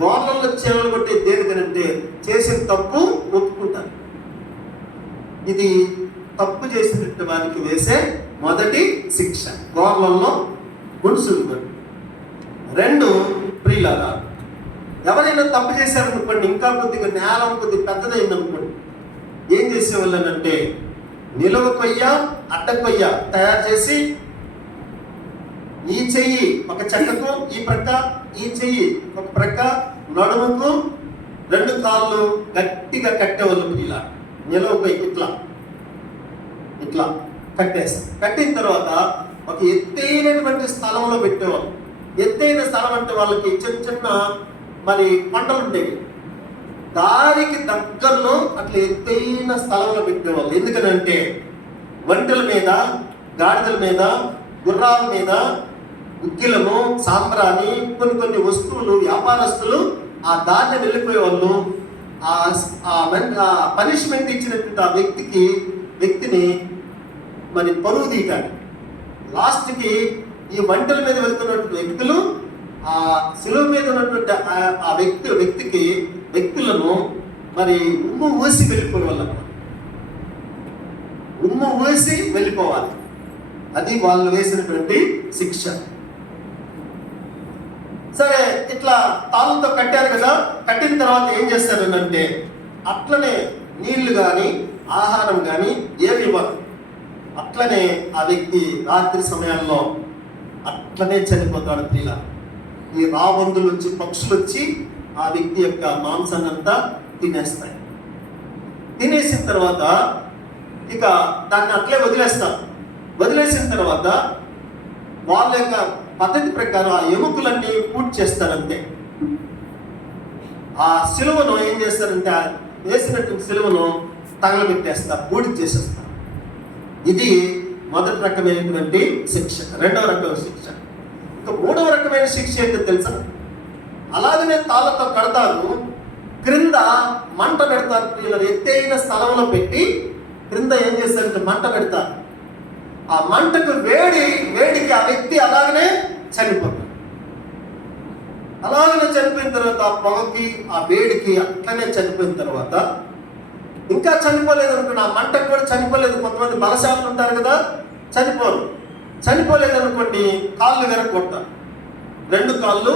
గోర్లలో చీలలు కొట్టే దేనికనంటే చేసిన తప్పు ఒప్పుకుంటారు. ఇది తప్పు చేసినట్టు వారికి వేసే మొదటి శిక్ష. గోర్లలో 2 సూదులు. 2, ప్రియులారా, ఎవరైనా తప్పు చేశారనుకోండి, ఇంకా కొద్దిగా నేలం కొద్దిగా పెద్దదైందనుకోండి, ఏం చేసేవాళ్ళనంటే నిలువ కొయ్య, అడ్డ కొయ్య తయారు చేసి ఈ చెయ్యి ఒక చెక్కకు ఈ ప్రక్క, ఈ చెయ్యి ఒక ప్రక్క, నడుముకు 2 కాళ్ళు గట్టిగా కట్టేవాళ్ళు. ఇలా నిలువ కొయ్య ఇట్లా కట్టేస్తారు. కట్టిన తర్వాత ఒక ఎత్తైనటువంటి స్థలంలో పెట్టేవాళ్ళు. ఎత్తైన స్థలం అంటే వాళ్ళకి చిన్న మరి పంటలు ఉండేవి. దారికి దగ్గరలో అట్లా ఎత్తైన స్థలంలో పెట్టేవాళ్ళు. ఎందుకనంటే ఒంటెల మీద, గాడిదల మీద, గుర్రాల మీద ఉక్కిలము, సాంబ్రాణి, కొన్ని వస్తువులు వ్యాపారస్తులు ఆ దారిని వెళ్ళిపోయేవాళ్ళు. ఆ పనిష్మెంట్ ఇచ్చినటువంటి ఆ వ్యక్తిని మరి పరువు తీయటానికి లాస్ట్కి ఈ ఒంటెల మీద వెళ్తున్నటువంటి వ్యక్తులు ఆ శిలువ మీద ఉన్నటువంటి ఆ వ్యక్తులను మరి ఉమ్ము ఊసి వెళ్ళిపోవాలి. అది వాళ్ళు వేసినటువంటి శిక్ష. సరే, ఇట్లా తాళ్ళతో కట్టారు కదా. కట్టిన తర్వాత ఏం చేస్తారనంటే అట్లనే నీళ్లు కానీ ఆహారం కానీ ఏమి ఇవ్వరు. అట్లనే ఆ వ్యక్తి రాత్రి సమయాల్లో అట్లనే చనిపోతాడు. ఇలా ఈ రాబందులు వచ్చి, పక్షులు వచ్చి ఆ వ్యక్తి యొక్క మాంసాన్ని అంతా తినేస్తాయి. తినేసిన తర్వాత ఇక దాన్ని అట్లే వదిలేస్తారు. వదిలేసిన తర్వాత వాళ్ళ యొక్క పద్ధతి ప్రకారం ఆ ఎముకలన్నీ పూర్తి చేస్తారంతే. ఆ సిలువను ఏం చేస్తారంటే వేసినటువంటి సిలువను తగలబెట్టేస్తారు, బూడిద చేసేస్తారు. ఇది మొదటి రకమైనటువంటి శిక్ష. రెండవ రకమైన శిక్ష. ఇక మూడవ రకమైన శిక్ష ఏంటో తెలుసా? అలాగనే తాళ్ళతో కడతారు, క్రింద మంట పెడతారు. వీళ్ళ ఎత్తైన స్థలంలో పెట్టి క్రింద ఏం చేస్తారంటే మంట పెడతారు. ఆ మంటకు వేడికి ఆ వ్యక్తి అలాగనే చనిపోతాడు. అలాగనే చనిపోయిన తర్వాత ఆ పొగకి ఆ వేడికి అట్లనే చనిపోయిన తర్వాత ఇంకా చనిపోలేదు అనుకోండి, ఆ మంటకు కూడా చనిపోలేదు. కొంతమంది బలశాలు ఉంటారు కదా, చనిపోలేదు అనుకోండి, కాళ్ళు వెరగొడతారు, 2 కాళ్ళు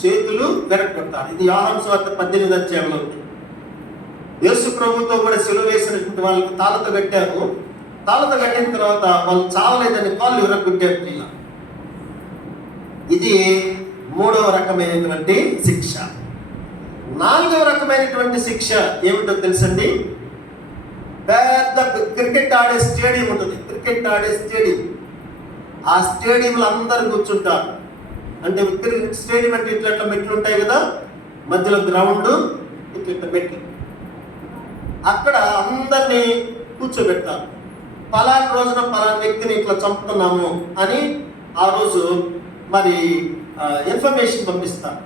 చేతులు వెరగొడతారు. ఇది యోహాను సువార్త 18వ అధ్యాయంలో ఉంది. యేసు ప్రభుతో కూడా సిలువ వేసినటువంటి వాళ్ళకి తాళతో కట్టారు. తాళతో కట్టిన తర్వాత వాళ్ళు చావలేదని కాళ్ళు విరగొట్టారు. ఇలా ఇది 3వ రకమైనటువంటి శిక్ష. 4వ రకమైనటువంటి శిక్ష ఏమిటో తెలుసండి? పెద్ద క్రికెట్ ఆడే స్టేడియం ఉంటుంది. ఆ స్టేడియంలో అందరు కూర్చుంటారు. అంటే క్రికెట్ స్టేడియం అంటే ఇట్లా మెట్లు ఉంటాయి కదా, మధ్యలో గ్రౌండ్, ఇట్లా మెట్లు. అక్కడ అందరినీ కూర్చోబెడతారు. పలానా రోజున పలానా వ్యక్తిని ఇట్లా చంపుతున్నాము అని ఆ రోజు మరి ఇన్ఫర్మేషన్ పంపిస్తారు.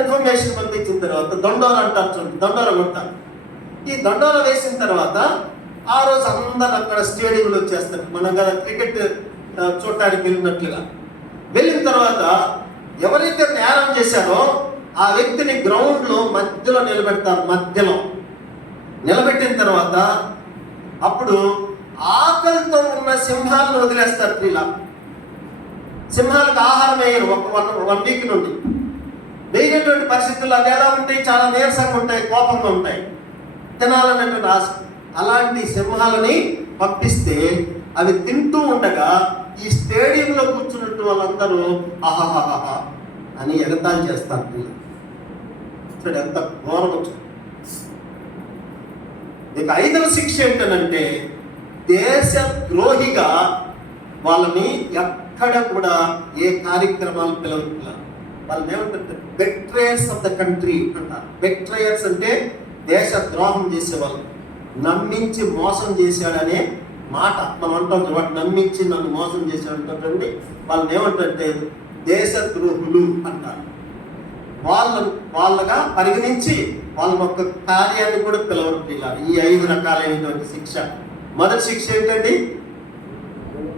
ఇన్ఫర్మేషన్ పంపించిన తర్వాత దండోర అంటారు చూడండి, దండోర కొడతారు. ఈ దండోర వేసిన తర్వాత ఆ రోజు అందరు అక్కడ స్టేడియంలో వచ్చేస్తారు. మనం కదా క్రికెట్ చూడటానికి వెళ్ళినట్లుగా. వెళ్ళిన తర్వాత ఎవరైతే నేరం చేశారో ఆ వ్యక్తిని గ్రౌండ్లో మధ్యలో నిలబెడతారు. నిలబెట్టిన తర్వాత అప్పుడు ఆకలితో ఉన్న సింహాలను వదిలేస్తారు. ప్రియుల, సింహాలకు ఆహారం వేయరు ఒక వీక్ నుండి. వేయనటువంటి పరిస్థితుల్లో అవి ఎలా ఉంటాయి? చాలా నీరసంగా ఉంటాయి, కోపంగా ఉంటాయి, తినాలనేటువంటి ఆశ. అలాంటి సింహాలని పంపిస్తే అవి తింటూ ఉండగా ఈ స్టేడియంలో కూర్చున్నట్టు వాళ్ళందరూ ఆహాహాహా అని ఎగతాళి చేస్తారు. చూడండి ఎంత ఘోరం వచ్చింది. ఇక 5వ శిక్ష ఏంటనంటే, దేశద్రోహిగా వాళ్ళని ఎక్కడ కూడా ఏ కార్యక్రమాలు పిలవట్లా. వాళ్ళని ఏమంటారు? బెట్రేయర్స్ ఆఫ్ ద కంట్రీ అంటారు. బెట్రేయర్స్ అంటే దేశ ద్రోహం చేసేవాళ్ళు, నమ్మించి మోసం చేశాడనే మాట మనం అంటాం. వాటి నమ్మించి నన్ను మోసం చేశాడంటే వాళ్ళని ఏమంటారంటే దేశద్రోహులు అంటారు. వాళ్ళగా పరిగణించి వాళ్ళ యొక్క కార్యాన్ని కూడా పిలవరు. ఈ 5 రకాలైనటువంటి శిక్ష. మొదటి శిక్ష ఏంటండి?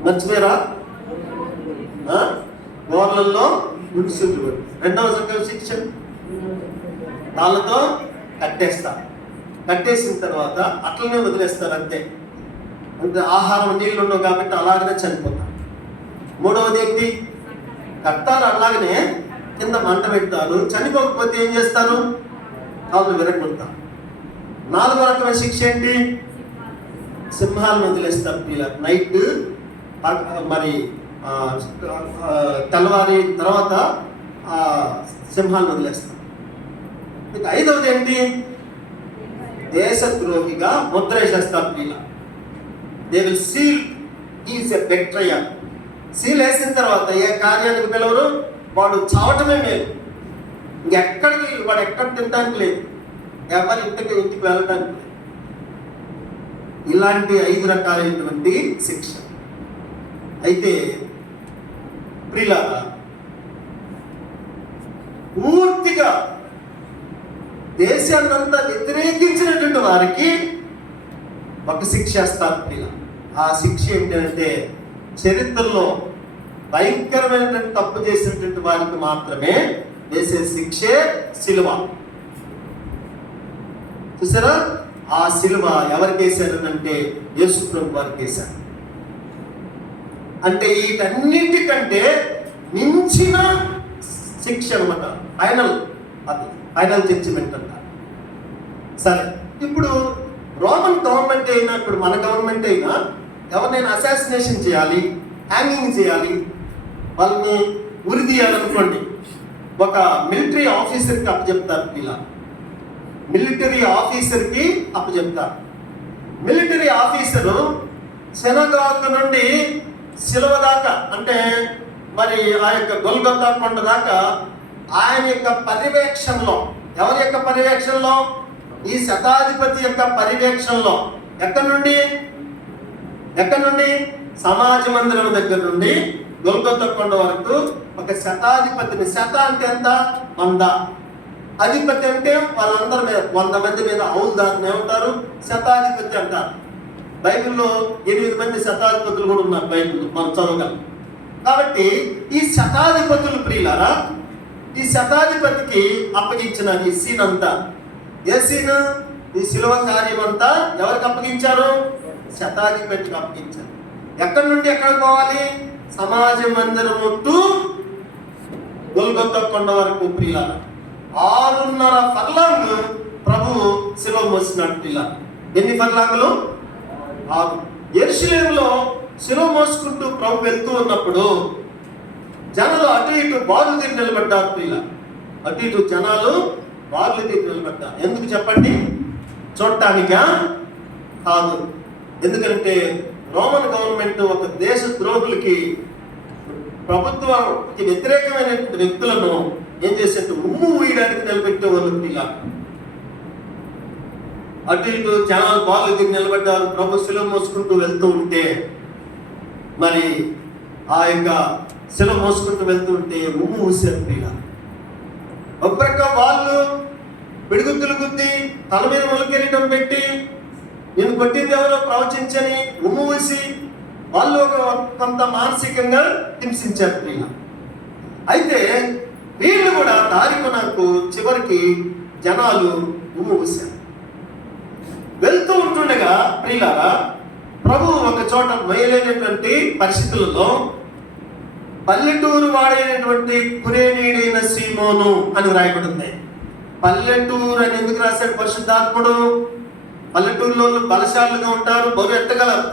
మర్చిపోయారా? గోర్లల్లో ముడిసిళ్ళు. 2వ శిక్ష వాళ్ళతో కట్టేస్తారు. కట్టేసిన తర్వాత అట్లనే వదిలేస్తారు, అంతే. అంటే ఆహారం నీళ్ళు ఉండవు కాబట్టి అలాగనే చనిపోతారు. 3వది ఏంటి? కట్టారు, అలాగనే కింద మంట పెడతారు. చనిపోకపోతే ఏం చేస్తారు? కాళ్ళు విరగొడతారు. 4వ రకమైన శిక్ష ఏంటి? సింహాలను వదిలేస్తారు. నైట్ మరి తెల్లవారి తర్వాత సింహాలను వదిలేస్తారు. ఇక 5వది ఏంటి? దేశద్రోహిగా ముద్ర వేసేస్తారు. They will seal is a betrayer. Seal వేసిన తర్వాత ఏ కార్యానికి పిలవరు, వాడు చావటమే మేలు. వాడు ఎక్కడ తినడానికి లేదు, ఎవరి ఇంటికి వెళ్ళడానికి లేదు. ఇలాంటి 5 రకాలైనటువంటి శిక్ష. అయితే ప్రియులారా, పూర్తిగా దేశాన్నంతా వ్యతిరేకించినటువంటి వారికి ఒక శిక్ష వేస్తారు. ప్రియులారా, ఆ శిక్ష ఏంటంటే చరిత్రలో భయంకరమైనటువంటి తప్పు చేసినటువంటి వారికి మాత్రమే వేసే శిక్షే సిలువ. చూసారా? ఆ సిలువ ఎవరికి వేశారనంటే యేసు ప్రభు వారికి వేశారు. అంటే వీటన్నిటికంటే మించిన శిక్ష అనమాట. ఫైనల్ జడ్జిమెంట్ అంటారు. సరే, ఇప్పుడు రోమన్ గవర్నమెంట్ అయినా, ఇప్పుడు మన గవర్నమెంట్ అయినా ఎవరినైనా అసాసినేషన్ చేయాలి, హ్యాంగింగ్ చేయాలి, వాళ్ళని ఉరి తీయాలనుకోండి, ఒక మిలిటరీ ఆఫీసర్కి అప్పచెప్తారు. ఇలా మిలిటరీ ఆఫీసర్కి అప్పచెప్తారు. మిలిటరీ ఆఫీసరు సెనగాకు నుండి సిలువ దాకా, అంటే మరి ఆ యొక్క గొల్గొతా కొండ దాకా ఆయన యొక్క పర్యవేక్షణలో, ఎవరి యొక్క పర్యవేక్షణలో? ఈ శతాధిపతి యొక్క పర్యవేక్షణలో. ఎక్కడి నుండి? సమాజ మందిరం దగ్గర నుండి గొల్గొతా కొండ వరకు ఒక శతాధిపతిని, శత అంటే ఎంత? 100. అధిపతి అంటే వాళ్ళందరి మీద 100 మంది మీద హౌల్దార్ని ఏమంటారు? శతాధిపతి అంటారు. బైబిల్లో 8 మంది శతాధిపతులు కూడా ఉన్నారు బైబిల్లో, మనం చదవగలం. కాబట్టి ఈ శతాధిపతులు ప్రియులారా, ఈ శతాధిపతికి అప్పగించిన ఈ సీన్ అంతా, ఏ సీన్? ఈ శిలువ కార్యం అంతా ఎవరికి అప్పగించారు? శతాధిపతికి అప్పగించారు. ఎక్కడి నుండి ఎక్కడికి పోవాలి? సమాజ మందిరము టు గొల్గొతా కొండ వరకు ప్రియులారా 6.5 ఫర్లాంగ్ ప్రభు శిలువ మోసినట్టు ప్రియులారా. ఎన్ని ఫర్లాంగులు? 6. యెరూషలేములో శిలువ మోసుకుంటూ ప్రభు వెళ్తూ ఉన్నప్పుడు జనాలు అటు ఇటు బారులు తీరి నిలబడ్డారు ప్రియులారా. అటు ఇటు జనాలు బారులు తీరి నిలబడ్డారు. ఎందుకు చెప్పండి? చూడటానికా? కాదు. ఎందుకంటే రోమన్ గవర్నమెంట్ ఒక దేశ ద్రోహులకి, ప్రభుత్వానికి వ్యతిరేకమైన వ్యక్తులను ఏం చేసేట్టు ఉమ్ము వేయడానికి నిలబెట్టే వాళ్ళు ఇలా. అటు ఇటు జనాలు బాలు తిరిగి నిలబడ్డారు. ప్రభు శిలువ మోసుకుంటూ వెళ్తూ ఉంటే, మరి ఆ యొక్క శిలువ మోసుకుంటూ వెళ్తూ ఉంటే ఉమ్ము ఊసారు ఇలా. ఒక ప్రక్క వాళ్ళు పిడుగుద్దులు గుద్ది తల మీద ములకెరీటం పెట్టి, నేను కొట్టింది ఎవరో ప్రవచించని ఉమ్ము వేసి వాళ్ళు కొంత మానసికంగా హింసించారు ప్రియుల. అయితే వీళ్ళు కూడా దారికి నాకు చివరికి జనాలు ఉమ్ము వేశారు. వెళ్తూ ఉంటుండగా ప్రియులారా, ప్రభు ఒక చోట మొయ్యలేనటువంటి పరిస్థితులలో పల్లెటూరు వాడైనటువంటి కురేనీడైన సీమోను అని వ్రాయబడింది. పల్లెటూరు అని ఎందుకు రాశాడు పరిశుద్ధాత్ముడు? పల్లెటూరులో బలశాలుగా ఉంటారు, బరువు ఎత్తగలరు.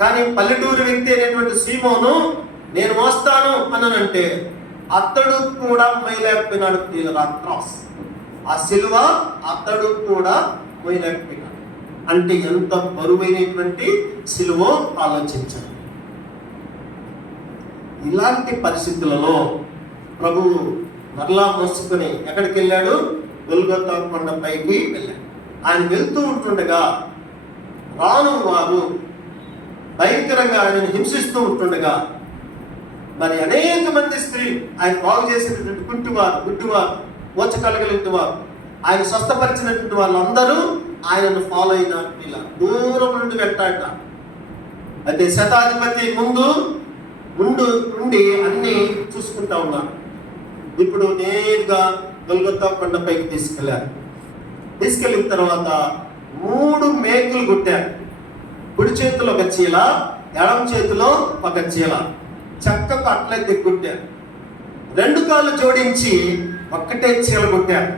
కానీ పల్లెటూరు వ్యక్తి అనేటువంటి సీమోను నేను మోస్తాను అనంటే అతడు కూడా మొయ్యలేకపోయినాడు ప్రియులారా. క్రాస్, ఆ సిలువ అతడు కూడా మొయ్యలేకపోయినాడు. అంటే ఎంత బరువైనటువంటి సిలువ ఆలోచించారు. ఇలాంటి పరిస్థితులలో ప్రభు మరలా మోసుకొని ఎక్కడికి వెళ్ళాడు? గొల్గొతా కొండ పైకి వెళ్ళాడు. ఆయన వెళ్తూ ఉంటుండగా రాను వారు భయంకరంగా ఆయనను హింసిస్తూ ఉంటుండగా, మరి అనేక మంది స్త్రీలు, ఆయన బాగు చేసినటువంటి గుడ్డివారు, ఓచకలగలిగిన వారు, ఆయన స్వస్థపరిచినటువంటి వాళ్ళందరూ ఆయనను ఫాలో అయినారు. ఇలా దూరం నుండి వెంటాడ. అయితే శతాధిపతి ముందు నుండి అన్ని చూసుకుంటా ఉన్నారు. ఇప్పుడు నేరుగా గొల్గొతా కొండ పైకి తీసుకెళ్ళిన తర్వాత 3 మేకులు కుట్టారు. కుడి చేతిలో ఒక చీల, ఎడమ చేతిలో ఒక చీల, చక్కకు అట్లే దిగ్గుట్టారు. 2 కాళ్ళు జోడించి ఒక్కటే చీల కుట్టారు.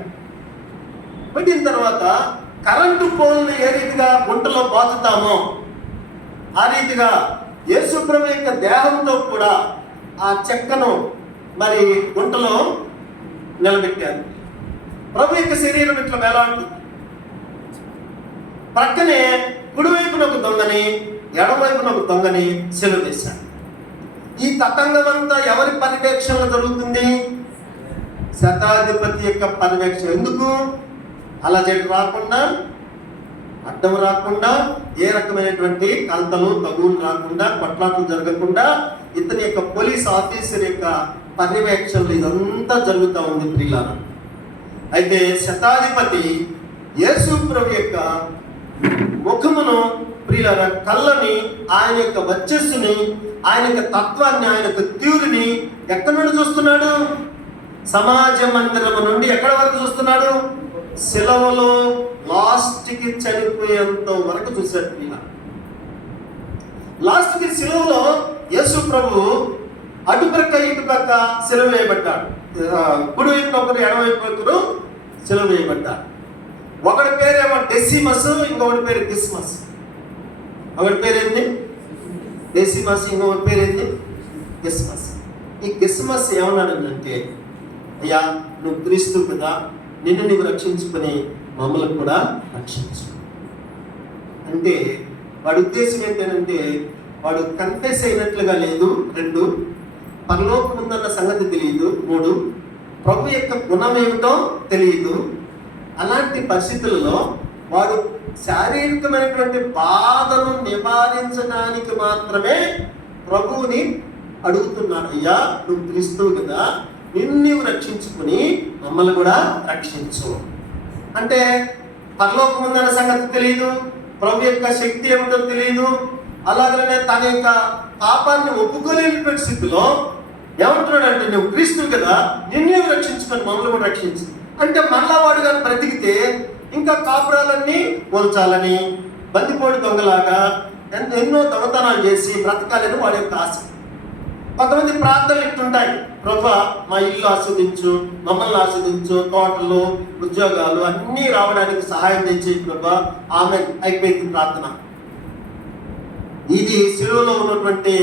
పెట్టిన తర్వాత కరెంటు పోల్ని ఏ రీతిగా గుంటలో బాతుతామో ఆ రీతిగా యేసు ప్రభు యొక్క దేహంతో కూడా ఆ చెక్కను మరి గుంటలో నిలబెట్టారు. ప్రభు యొక్క శరీరం ఇట్లా వేలాడుతుంది. ప్రక్కనే కుడివైపున ఒక దొంగని, ఎడమవైపున ఒక దొంగని సిలువ వేశారు. ఈ తతంగం అంతా ఎవరి పర్యవేక్షణలో జరుగుతుంది? శతాధిపతి యొక్క పర్యవేక్షణ. ఎందుకు? అలా చెట్టు రాకుండా, అడ్డం రాకుండా, ఏ రకమైనటువంటి కలతలు తగులు రాకుండా, కొట్లాటలు జరగకుండా ఇతని యొక్క పోలీస్ ఆఫీసర్ యొక్క పర్యవేక్షణలు ఇదంతా జరుగుతూ ఉంది ప్రియులారా. అయితే శతాధిపతి యేసు ప్రభు యొక్క ముఖమును ప్రియులారా, కళ్ళని, ఆయన యొక్క వర్చస్సుని, ఆయన యొక్క తత్వాన్ని, ఆయన యొక్క తీరుని ఎక్కడి నుండి చూస్తున్నాడు? సమాజ మందిరము నుండి ఎక్కడి వరకు చూస్తున్నాడు? శిలువలో లాస్ట్కి చనిపోయేంత వరకు చూశాడు ప్రియులారా. లాస్ట్కి శిలువలో యేసు ప్రభు అటుపక్క ఇటుపక్క శిలువ వేయబడ్డాడు. కుడి వైపున ఒకరు, ఎడమవైపు ఒకరు శిలువ వేయబడ్డారు. ఒకటి పేరేమో డెసిమస్, ఇంకొకటి పేరు గిస్మస్. ఒకటి పేరేంది డెసిమస్, ఇంకొకటి పేరేంది గిస్మస్. ఈ గిస్మస్ ఏమన్నాడంటే, అయ్యా నువ్వు క్రీస్తు కదా, నిన్ను నీవు రక్షించుకొని మమ్మల్ని కూడా రక్షించు అంటే వాడి ఉద్దేశం ఏంటంటే, వాడు కన్ఫెస్ అయినట్లుగా లేదు. 2, పరలోకం ఉందన్న సంగతి తెలియదు. 3, ప్రభు యొక్క గుణం ఏమిటో తెలియదు. అలాంటి పరిస్థితుల్లో వాడు శారీరకమైనటువంటి బాధను నివారించడానికి మాత్రమే ప్రభువుని అడుగుతున్నాడు. అయ్యా నువ్వు క్రీస్తువు కదా, నిన్ను రక్షించుకుని మమ్మల్ని కూడా రక్షించు అంటే పరలోకం ఉందన్న సంగతి తెలియదు, ప్రభు యొక్క శక్తి ఏమిటో తెలియదు, అలాగనే తన యొక్క పాపాన్ని ఒప్పుకోలేని స్థితిలో ఏమంటున్నాడంటే, నువ్వు క్రీస్తువు కదా, నిన్నే రక్షించుకొని మమ్మల్ని కూడా రక్షించు అంటే, మళ్ళా వాడు కానీ బ్రతికితే ఇంకా కాపురాలన్నీ పోల్చాలని, బందిపోటు దొంగలాగా ఎన్నో దొంగతనాలు చేసి బ్రతకాలని వాడి యొక్క ఆశ. కొంతమంది ప్రార్థనలు ఇట్టుంటాయి, ప్రభా మా ఇల్లు ఆస్వాదించు, మమ్మల్ని ఆస్వాదించు, తోటలు ఉద్యోగాలు అన్నీ రావడానికి సహాయం చేసి ప్రభా, ఆమె అయిపోయింది ప్రార్థన. ఇది శిలువలో ఉన్నటువంటి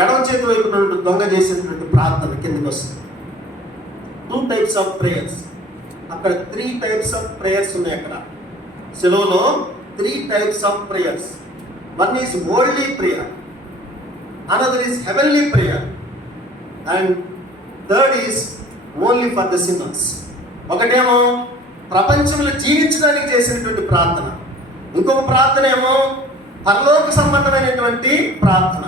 ఎడమ చేతి వైపు ఉన్నటువంటి దొంగ చేసినటువంటి ప్రార్థన కిందకి వస్తుంది. 2 types of prayers. అక్కడ 3 types of prayers ఉన్నాయి. అక్కడ శిలువలో 3 types of prayers. One is worldly prayer, another is heavenly prayer, and third is only for the sinners. ఒకటేమో ప్రపంచంలో జీవించడానికి చేసినటువంటి ప్రార్థన, ఇంకొక ప్రార్థన ఏమో పరలోక సంబంధమైనటువంటి ప్రార్థన,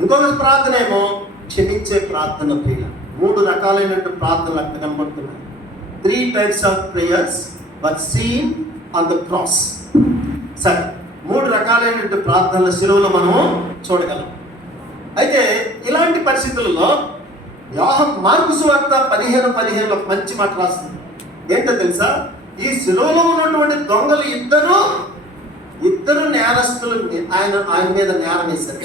ఇంకొక ప్రార్థన ఏమో క్షమించే ప్రార్థన. ప్రియ 3 రకాలైనటువంటి ప్రార్థనలు అక్కడ కనబడుతున్నాయి. 3 types of prayers but seen on the cross. సరే, 3 రకాలైనటువంటి ప్రార్థనల శిలువలో మనము చూడగలం. అయితే ఇలాంటి పరిస్థితులలో మార్కు సువార్త 15:15 ఒక మంచి మాట రాస్తుంది. ఏంటో తెలుసా? ఈ శిలువలో ఉన్నటువంటి దొంగలు ఇద్దరు నేరస్తులు ఆయన మీద నేరం వేశారు.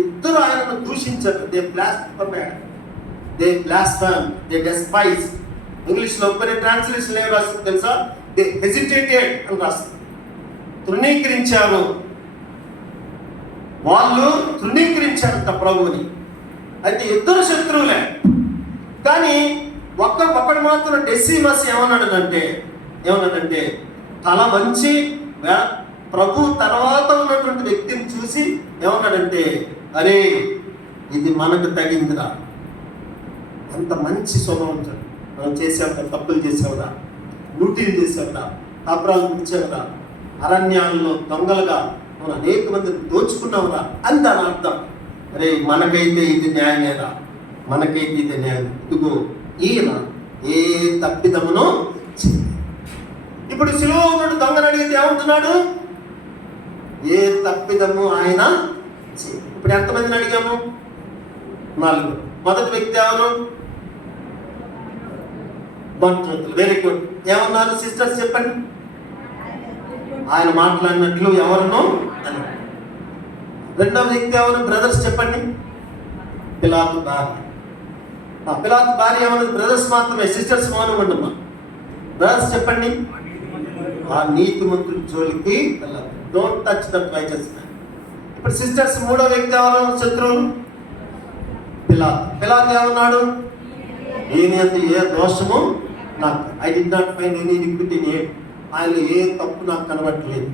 ఇద్దరు ఆయనను దూషించారు. They blaspheme, they despise. ఇంగ్లీష్లో కొన్ని ట్రాన్స్లేషన్ ఏం రాస్తుంది తెలుసా? దే హెసిటేటెడ్ అని రాస్తుంది. తృణీకరించారు, వాళ్ళు తృణీకరించారంట ప్రభువుని. అయితే ఇద్దరు శత్రువులే, కానీ ఒకడు మాత్రం డెసిమస్ ఏమన్నాడంటే తల మంచి ప్రభు తర్వాత ఉన్నటువంటి వ్యక్తిని చూసి ఏమన్నాడంటే, అరే ఇది మనకు తగిందిరా, అంత మంచి స్వభావం మనం చేసావురా, తప్పులు చేసావురా, లూటీలు చేసావురా, కాపురాలు పిలిచావురా, అరణ్యాల్లో దొంగలుగా మనం అనేక మందిని దోచుకున్నావురా అని దాని అర్థం. అరే మనకైతే ఇది న్యాయమేరా, మనకైతే ఇది న్యాయం. ఇదిగో ఈయన ఏ తప్పిదమును. ఇప్పుడు శిలువ ఉన్నట్టు దొంగను అడిగితే ఏమంటున్నాడు? ఏ తప్పిదము ఆయన. ఇప్పుడు ఎంతమందిని అడిగాము? 4. మొదటి వ్యక్తి ఎవరు? బంధువులు. Very good. ఏమన్నారు సిస్టర్స్ చెప్పండి? ఆయన మాట్లాడినట్లు ఎవరునో అని. రెండవ వ్యక్తి ఎవరు? బ్రదర్స్ చెప్పండి. పిలాతు భార్య. పిలాతు భార్య ఏమన్నది? బ్రదర్స్ మాత్రమే, సిస్టర్స్ మౌనం ఉండమ్మా. బ్రదర్స్ చెప్పండి. ఆ నీతిమంతుల జోలికి వెళ్ళాలి. Don't touch that righteous man. ఇప్పుడు సిస్టర్స్ మూడో వ్యక్తి ఎవరు? శత్రువులు. పిలాతు ఏమన్నాడు? నేనందు ఏ దోషము నాకు, I did not find any iniquity in him, ఆయన ఏ తప్పు నాకు కనబట్టలేదు.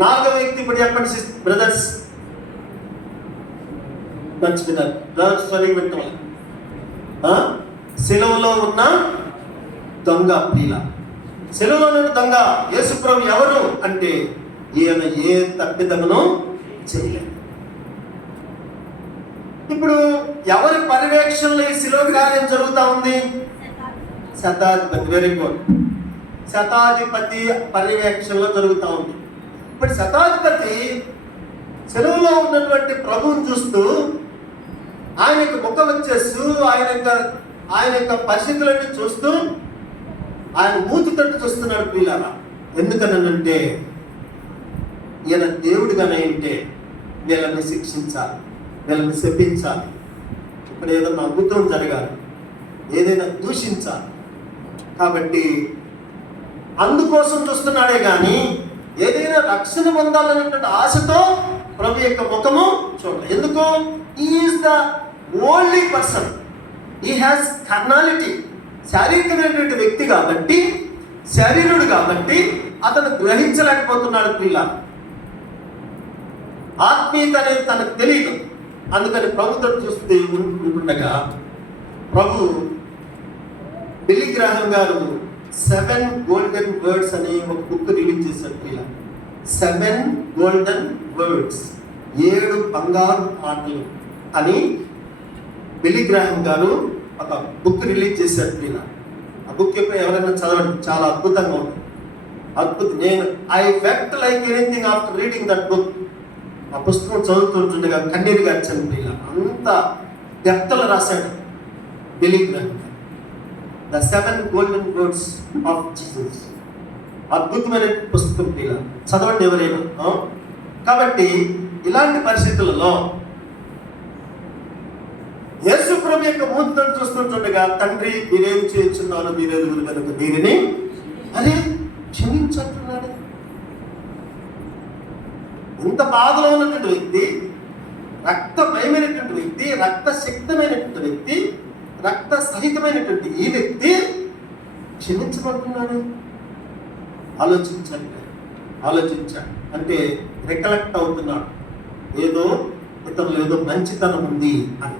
4వ వ్యక్తి ఇప్పుడు చెప్పండి బ్రదర్స్. బ్రదర్స్ పెట్టాలి. సెలవులో ఉన్న దొంగ. ప్రియుల సెలవులో ఉన్న దొంగ యేసుప్రభు ఎవరు అంటే, ఈయన ఏ తప్పిదమును చేయలేదు. ఇప్పుడు ఎవరి పర్యవేక్షణలో ఈ శిలువ కార్యం జరుగుతూ ఉంది? శతాధిపతి. Very good. శతాధిపతి పర్యవేక్షణలో జరుగుతూ ఉంది. ఇప్పుడు శతాధిపతి శిలువలో ఉన్నటువంటి ప్రభువుని చూస్తూ ఆయన యొక్క ముఖం వచ్చేస్తూ ఆయన యొక్క పరిస్థితులన్నీ చూస్తూ ఆయన మూతి తట్టు చూస్తున్నాడు. పిల్లల ఎందుకనంటే, ఈయన దేవుడిగానే ఉంటే వీళ్ళని శిక్షించాలి, వీళ్ళని శపించాలి, ఇప్పుడు ఏదైనా అద్భుతం జరగాలి, ఏదైనా దూషించాలి. కాబట్టి అందుకోసం చూస్తున్నాడే కానీ ఏదైనా రక్షణ పొందాలనేటువంటి ఆశతో ప్రభు యొక్క ముఖము చూడాలి. ఎందుకు? He is the only person, he has carnality. శారీరకమైనటువంటి వ్యక్తి కాబట్టి, శరీరుడు కాబట్టి అతను గ్రహించలేకపోతున్నాడు. పిల్ల ఆత్మీయత అనేది తనకు తెలియదు. అందుకని ప్రభుత్వం చూస్తే ఉంటుండగా ప్రభు బిల్లీ గ్రాహం గారు 7 golden words అనే ఒక బుక్ రిలీజ్ చేశారు. పిల్ల 7 golden words, 7 బంగారు మాటలు అని బిల్లీ గ్రాహం గారు ఒక బుక్ రిలీజ్ చేశారు. పిల్ల ఆ బుక్ ఎప్పుడు ఎవరైనా చదవండి, చాలా అద్భుతంగా ఉంటుంది. అద్భుతం. I wept like anything after reading that book. ఆ పుస్తకం చదువుతుంటుండగా కన్నీరు గార్చాను ప్రియుల. అంత డెప్త్లో రాశాడు Billy Graham. The 7 golden words of Jesus. అద్భుతమైన పుస్తకం ప్రియుల, చదవండి ఎవరైనా. కాబట్టి ఇలాంటి పరిస్థితులలో యేసు ప్రభు యొక్క మూర్తిని చూస్తుంటుండగా, తండ్రి మీరేం చేస్తున్నారో మీరెరుగురు కనుక వీరిని అదే క్షమించుతున్నాడు. ఇంత బాధలో ఉన్నటువంటి వ్యక్తి, రక్తమయమైనటువంటి వ్యక్తి, రక్తశక్తమైనటువంటి వ్యక్తి, రక్త సహితమైనటువంటి ఈ వ్యక్తి క్షమించబడుతున్నాడు. ఆలోచించాడు అంటే రికలెక్ట్ అవుతున్నాడు, ఏదో ఇతరులు ఏదో మంచితనం ఉంది అని.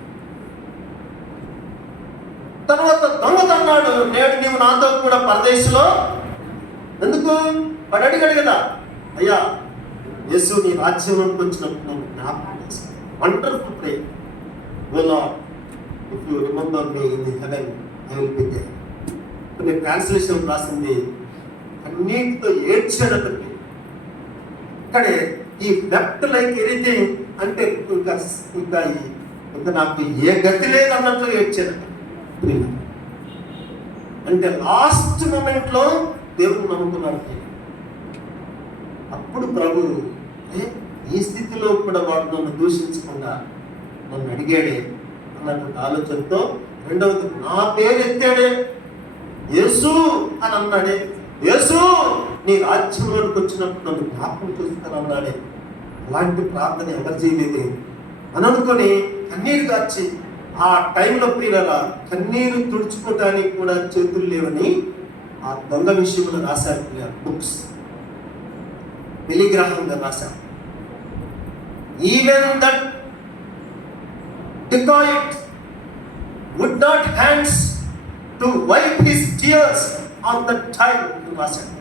తర్వాత దొంగతన్నాడు, నేడు నీవు నాతో కూడా పరదేశంలో ఎందుకు వాడు అడిగాడు కదా, అయ్యా యేసు నీ రాజ్యంలోకి వచ్చినప్పుడు నన్ను జ్ఞాపకం చేశాను. Wonderful prayer. Oh Lord, if you remember me in the heaven I will be there. కొన్ని ట్రాన్స్లేషన్ రాసింది అన్నిటితో ఏడ్చాడతకి. ఇక్కడే ఈ వెప్ట్ లైక్ ఎనీథింగ్ అంటే ఇంకా నాకు ఏ గతి లేదన్నట్లు ఏడ్చాడట. అంటే లాస్ట్ మూమెంట్లో దేవుడు నమ్ముకున్నాడు. అప్పుడు ప్రభు ఈ స్థితిలో కూడా వాడు నన్ను దూషించకుండా నన్ను అడిగాడే అన్నటువంటి ఆలోచనతో, రెండవది నా పేరు ఎత్తాడే, యేసు అని అన్నాడే. యేసు నీ రాజ్యంలోకి వచ్చినప్పుడు నన్ను జ్ఞాపకం చూస్తాను అన్నాడే. అలాంటి ప్రార్థన ఎవరు చేయలేదే అని అనుకొని కన్నీరు గార్చి, ఆ టైంలో ప్రియులారా కన్నీరు తుడుచుకోవటానికి కూడా చేతులు లేవని ఆ దొంగ విషయంలో రాశారు బుక్స్. బిలీ గ్రాహం గారు రాశారు. Even that dacoit would not hands to wipe his tears on the child రాశారు.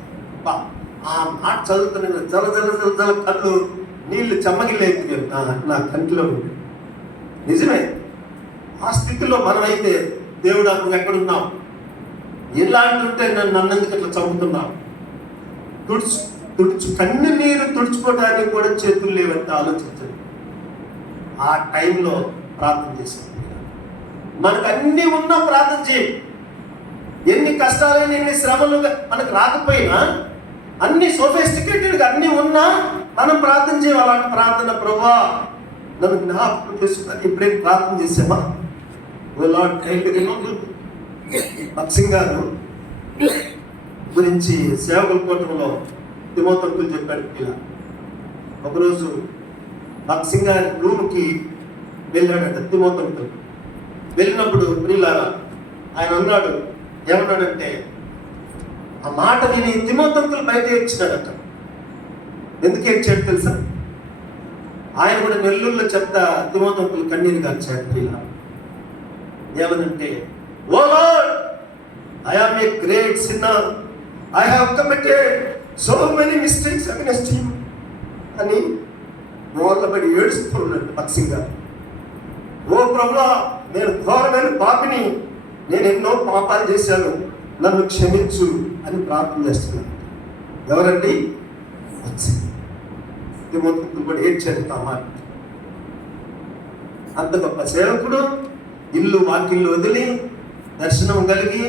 ఆ మాట చదువుతున్న జల జల జల జల కళ్ళు నీళ్లు చెమ్మగిలేదు నా కంటిలో. నిజమే, ఆ స్థితిలో మనమైతే దేవుడా నువ్వు ఎక్కడున్నావు, ఇలాంటి నన్ను ఎందుకు ఇట్లా చంపుతున్నావు, కన్ను నీరు తుడుచుకోవడానికి కూడా చేతులు లేవంటే ఆలోచించండి. ఆ టైంలో ప్రార్థన చేశాను. మనకు అన్ని ఉన్నా ప్రార్థన చేయి. ఎన్ని కష్టాలైనా ఎన్ని శ్రమలు మనకు రాకపోయినా, అన్ని సోఫిస్టికేటెడ్గా అన్ని ఉన్నా మనం ప్రార్థన చేయాలి. అలాంటి ప్రార్థన, ప్రభువా నన్ను జ్ఞాపకం చేసుకున్నాను, ఇప్పుడే ప్రార్థన చేసామా. భక్సింగ్ గారు గురించి సేవకుల కూటమిలో తిమోతికి చెప్పాడు. ఇలా ఒకరోజు భక్సింగ్ గారి రూమ్కి వెళ్ళాడంట తిమోతికి. వెళ్ళినప్పుడు ప్రియులారా ఆయన అన్నాడు, ఏమన్నాడంటే ఆ మాట విని తిమోతికి బయట ఏడ్చినాడట. ఎందుకు ఏడ్చాడు తెలుసా? ఆయన కూడా నెల్లూరులో చెప్తా తిమోతికి కన్నీరు గార్చాడు. ప్రియులారా ఏమనంటే, ఓ lord, I am a great sinner. I have committed so many mistakes against you అని మోర్లబడి ఏడుస్తున్నాడు భక్సింగ్ గారు. ఓ ప్రభువా, నేను ఘోరమైన పాపిని, నేను ఎన్నో పాపాలు చేశాను, నన్ను క్షమించు అని ప్రార్థన చేస్తున్నాను. ఎవరండి? తిమోతికి కూడా ఏడ్చాడు ఆ మాట. అంత గొప్ప సేవకుడు, ఇల్లు వాకిళ్ళు వదిలి దర్శనం కలిగి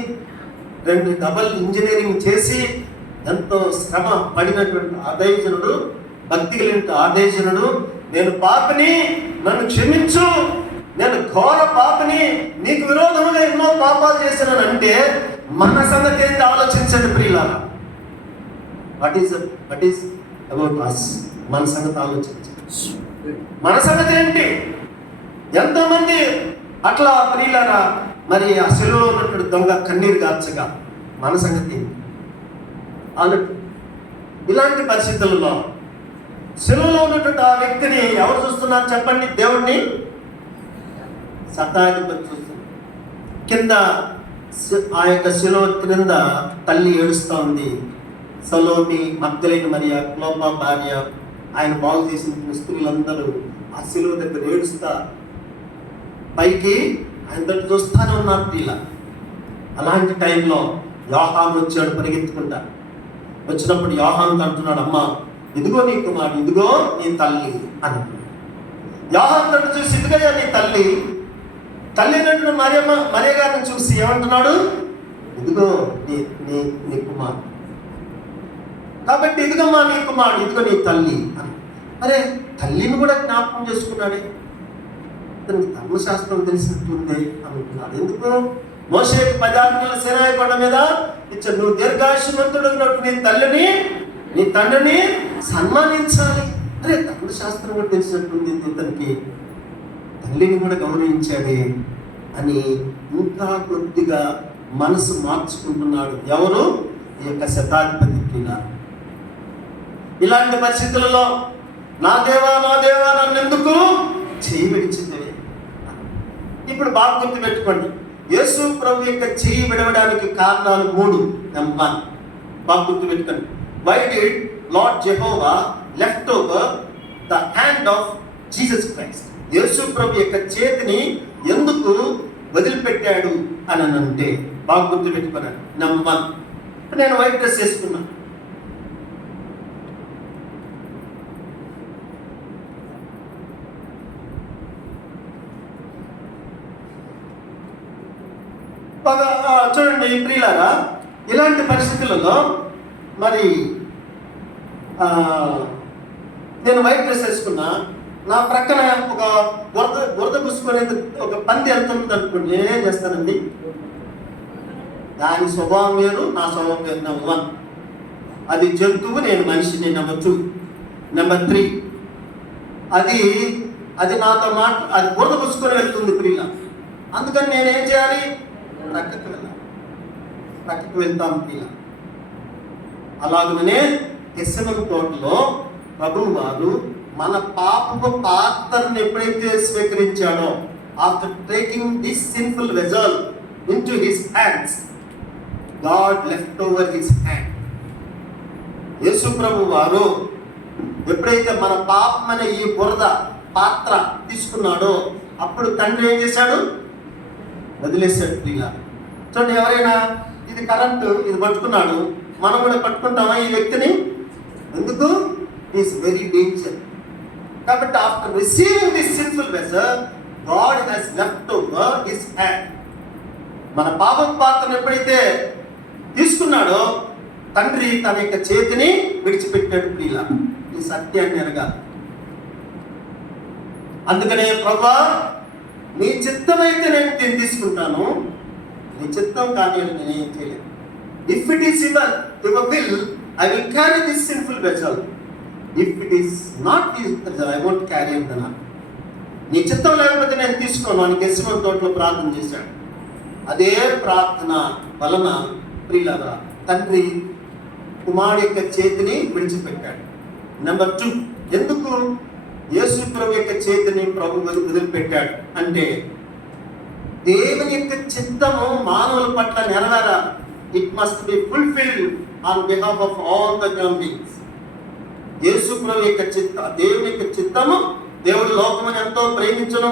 2 డబల్ ఇంజనీరింగ్ చేసి ఎంతో శ్రమ పడినటువంటి ఆదయజనుడు, భక్తి కలిగిన ఆదయజనుడు, నేను పాపిని, నన్ను క్షమించు, నేను ఘోర పాపిని, నీకు విరోధంగా ఎన్నో పాపాలు చేశానంటే మన సంగతి ఏంటి ఆలోచించండి ప్రియులారా. What is about us? మన సంగతి ఆలోచించండి. మన సంగతి ఏంటి? ఎంతోమంది అట్లా ప్రియులారా మరి ఆ శిలువలో ఉన్నటువంటి దొంగ కన్నీరు గార్చగా మన సంగతి అన్నట్టు. ఇలాంటి పరిస్థితులలో శిలువలో ఉన్నటువంటి ఆ వ్యక్తిని ఎవరు చూస్తున్నారు చెప్పండి? దేవుణ్ణి శతాధిపతి చూస్తున్నారు. కింద ఆ యొక్క శిలువ క్రింద తల్లి ఏడుస్తూ ఉంది. సలోమి, మగ్దలేని మరియా, క్లోపా భార్య, ఆయన బాగు చేసిన స్త్రీలందరూ ఆ శిలువ దగ్గర ఏడుస్తా పైకి ఆయన తోటి చూస్తానే ఉన్నారు. ఇలా అలాంటి టైంలో యోహాను వచ్చాడు పరిగెత్తుకుంటా. వచ్చినప్పుడు యోహాను అంటున్నాడు, అమ్మ ఇదిగో నీ కుమారుడు, ఇదిగో నీ తల్లి అని. యోహాను తను చూసి ఇదిగయ్యా నీ తల్లి అయినట్టు మరియ గారిని చూసి ఏమంటున్నాడు, ఇదిగో నీ నీ నీ కుమారుడు. కాబట్టి ఇదిగమ్మా నీ కుమారుడు, ఇదిగో నీ తల్లి అని. అరే తల్లిని కూడా జ్ఞాపకం చేసుకున్నాడే, అతనికి ధర్మశాస్త్రం తెలిసినట్టుంది అనుకున్నాడు. ఎందుకు? మోషే 10 ఆజ్ఞలు సీనాయి కొండ మీద ఇచ్చాడు, నువ్వు దీర్ఘాయుష్మంతుడు నీ తండ్రిని సన్మానించాలి. అరే ధర్మశాస్త్రం కూడా తెలిసినట్టుంది ఇతనికి, తల్లిని కూడా గౌరవించాడే అని ఇంకా కొద్దిగా మనసు మార్చుకుంటున్నాడు. ఎవరు? ఈ యొక్క శతాధిపతి ప్రియులారా. ఇలాంటి పరిస్థితులలో నా దేవా నన్ను ఎందుకు చేయి విడిచింది? ఇప్పుడు బాగా గుర్తు పెట్టుకోండి, యేసు ప్రభు యొక్క చేయి విడవడానికి కారణాలు 3. నెంబర్ 1 బాగా గుర్తు పెట్టుకోండి. Why did Lord Jehovah left over the hand of Jesus Christ? యేసు ప్రభు యొక్క చేతిని ఎందుకు వదిలిపెట్టాడు అని అంటే బాగా గుర్తు పెట్టుకున్నాను. నెంబర్ 1, నేను వైట్ డ్రెస్ వేసుకున్నాను. చూడండి ప్రియులారా, ఇలాంటి పరిస్థితులలో మరి నేను వైట్ డ్రెస్ వేసుకున్నా, నా ప్రక్కన ఒక బురద పుసుకునే ఒక పంది వెళ్తుంది అనుకోండి, నేనేం చేస్తానండి? దాని స్వభావం వేరు, నా స్వభావం వేరు. నెంబర్ 1, అది జంతువు, నేను మనిషిని. నెంబర్ 2, నెంబర్ 3, అది నాతో అది బురద పుసుకొని వెళ్తుంది ప్రియుల. అందుకని నేనేం చేయాలి? ప్రక్కకి వెళ్తాను ప్రియుల. అలాగనే గెత్సెమనే తోటలో ప్రభువు వారు మన పాపపు పాత్రను ఎప్పుడైతే స్వీకరించాడో, after taking this sinful vessel into his hands, God left over his hand. యేసు ప్రభు వారు ఎప్పుడైతే మన పాపమైన ఈ బురద పాత్ర తీసుకున్నాడో, అప్పుడు తండ్రి ఏం చేశాడు? వదిలేశాడు ప్రియుల. చూడండి, ఎవరైనా ఇది కరెంటు, ఇది పట్టుకున్నాడు, మనం కూడా పట్టుకుంటామా ఈ వ్యక్తిని? ఎందుకు? Is very danger. కాబట్టి after receiving this sinful vessel, God has left over his hand. మన పాపం పాత్రను ఎప్పుడైతే తీసుకున్నాడో, తండ్రి తన యొక్క చేతిని విడిచిపెట్టాడు ప్రియుల. ఈ సత్యాన్ని ఎరగాలి. అందుకనే ప్రభువా, నీ చిత్తమైతే నేను దీన్ని తీసుకుంటాను, నీ చిత్తం కానీ నేనేం చేయలేను. If it is your will, I will carry this sinful vessel. If it is not your, I won't carry అంటున్నా. నీ చిత్తం లేకపోతే నేను తీసుకోను అని గెత్సెమనే తోటలో ప్రార్థన చేశాడు. అదే ప్రార్థన వలన ప్రియులారా, తండ్రి కుమారుడి యొక్క చేతిని విడిచిపెట్టాడు. నెంబర్ 2, ఎందుకు యేసు ప్రభు యొక్క చేతిని ప్రభు వదిలిపెట్టాడు అంటే, దేవుని యొక్క చిత్తము మానవుల పట్ల నెరవేరాలి. It must be fulfilled on behalf of all the human beings. యేసు ప్రభు యొక్క దేవుని యొక్క చిత్తము, దేవుడు లోకమును ఎంతో ప్రేమించును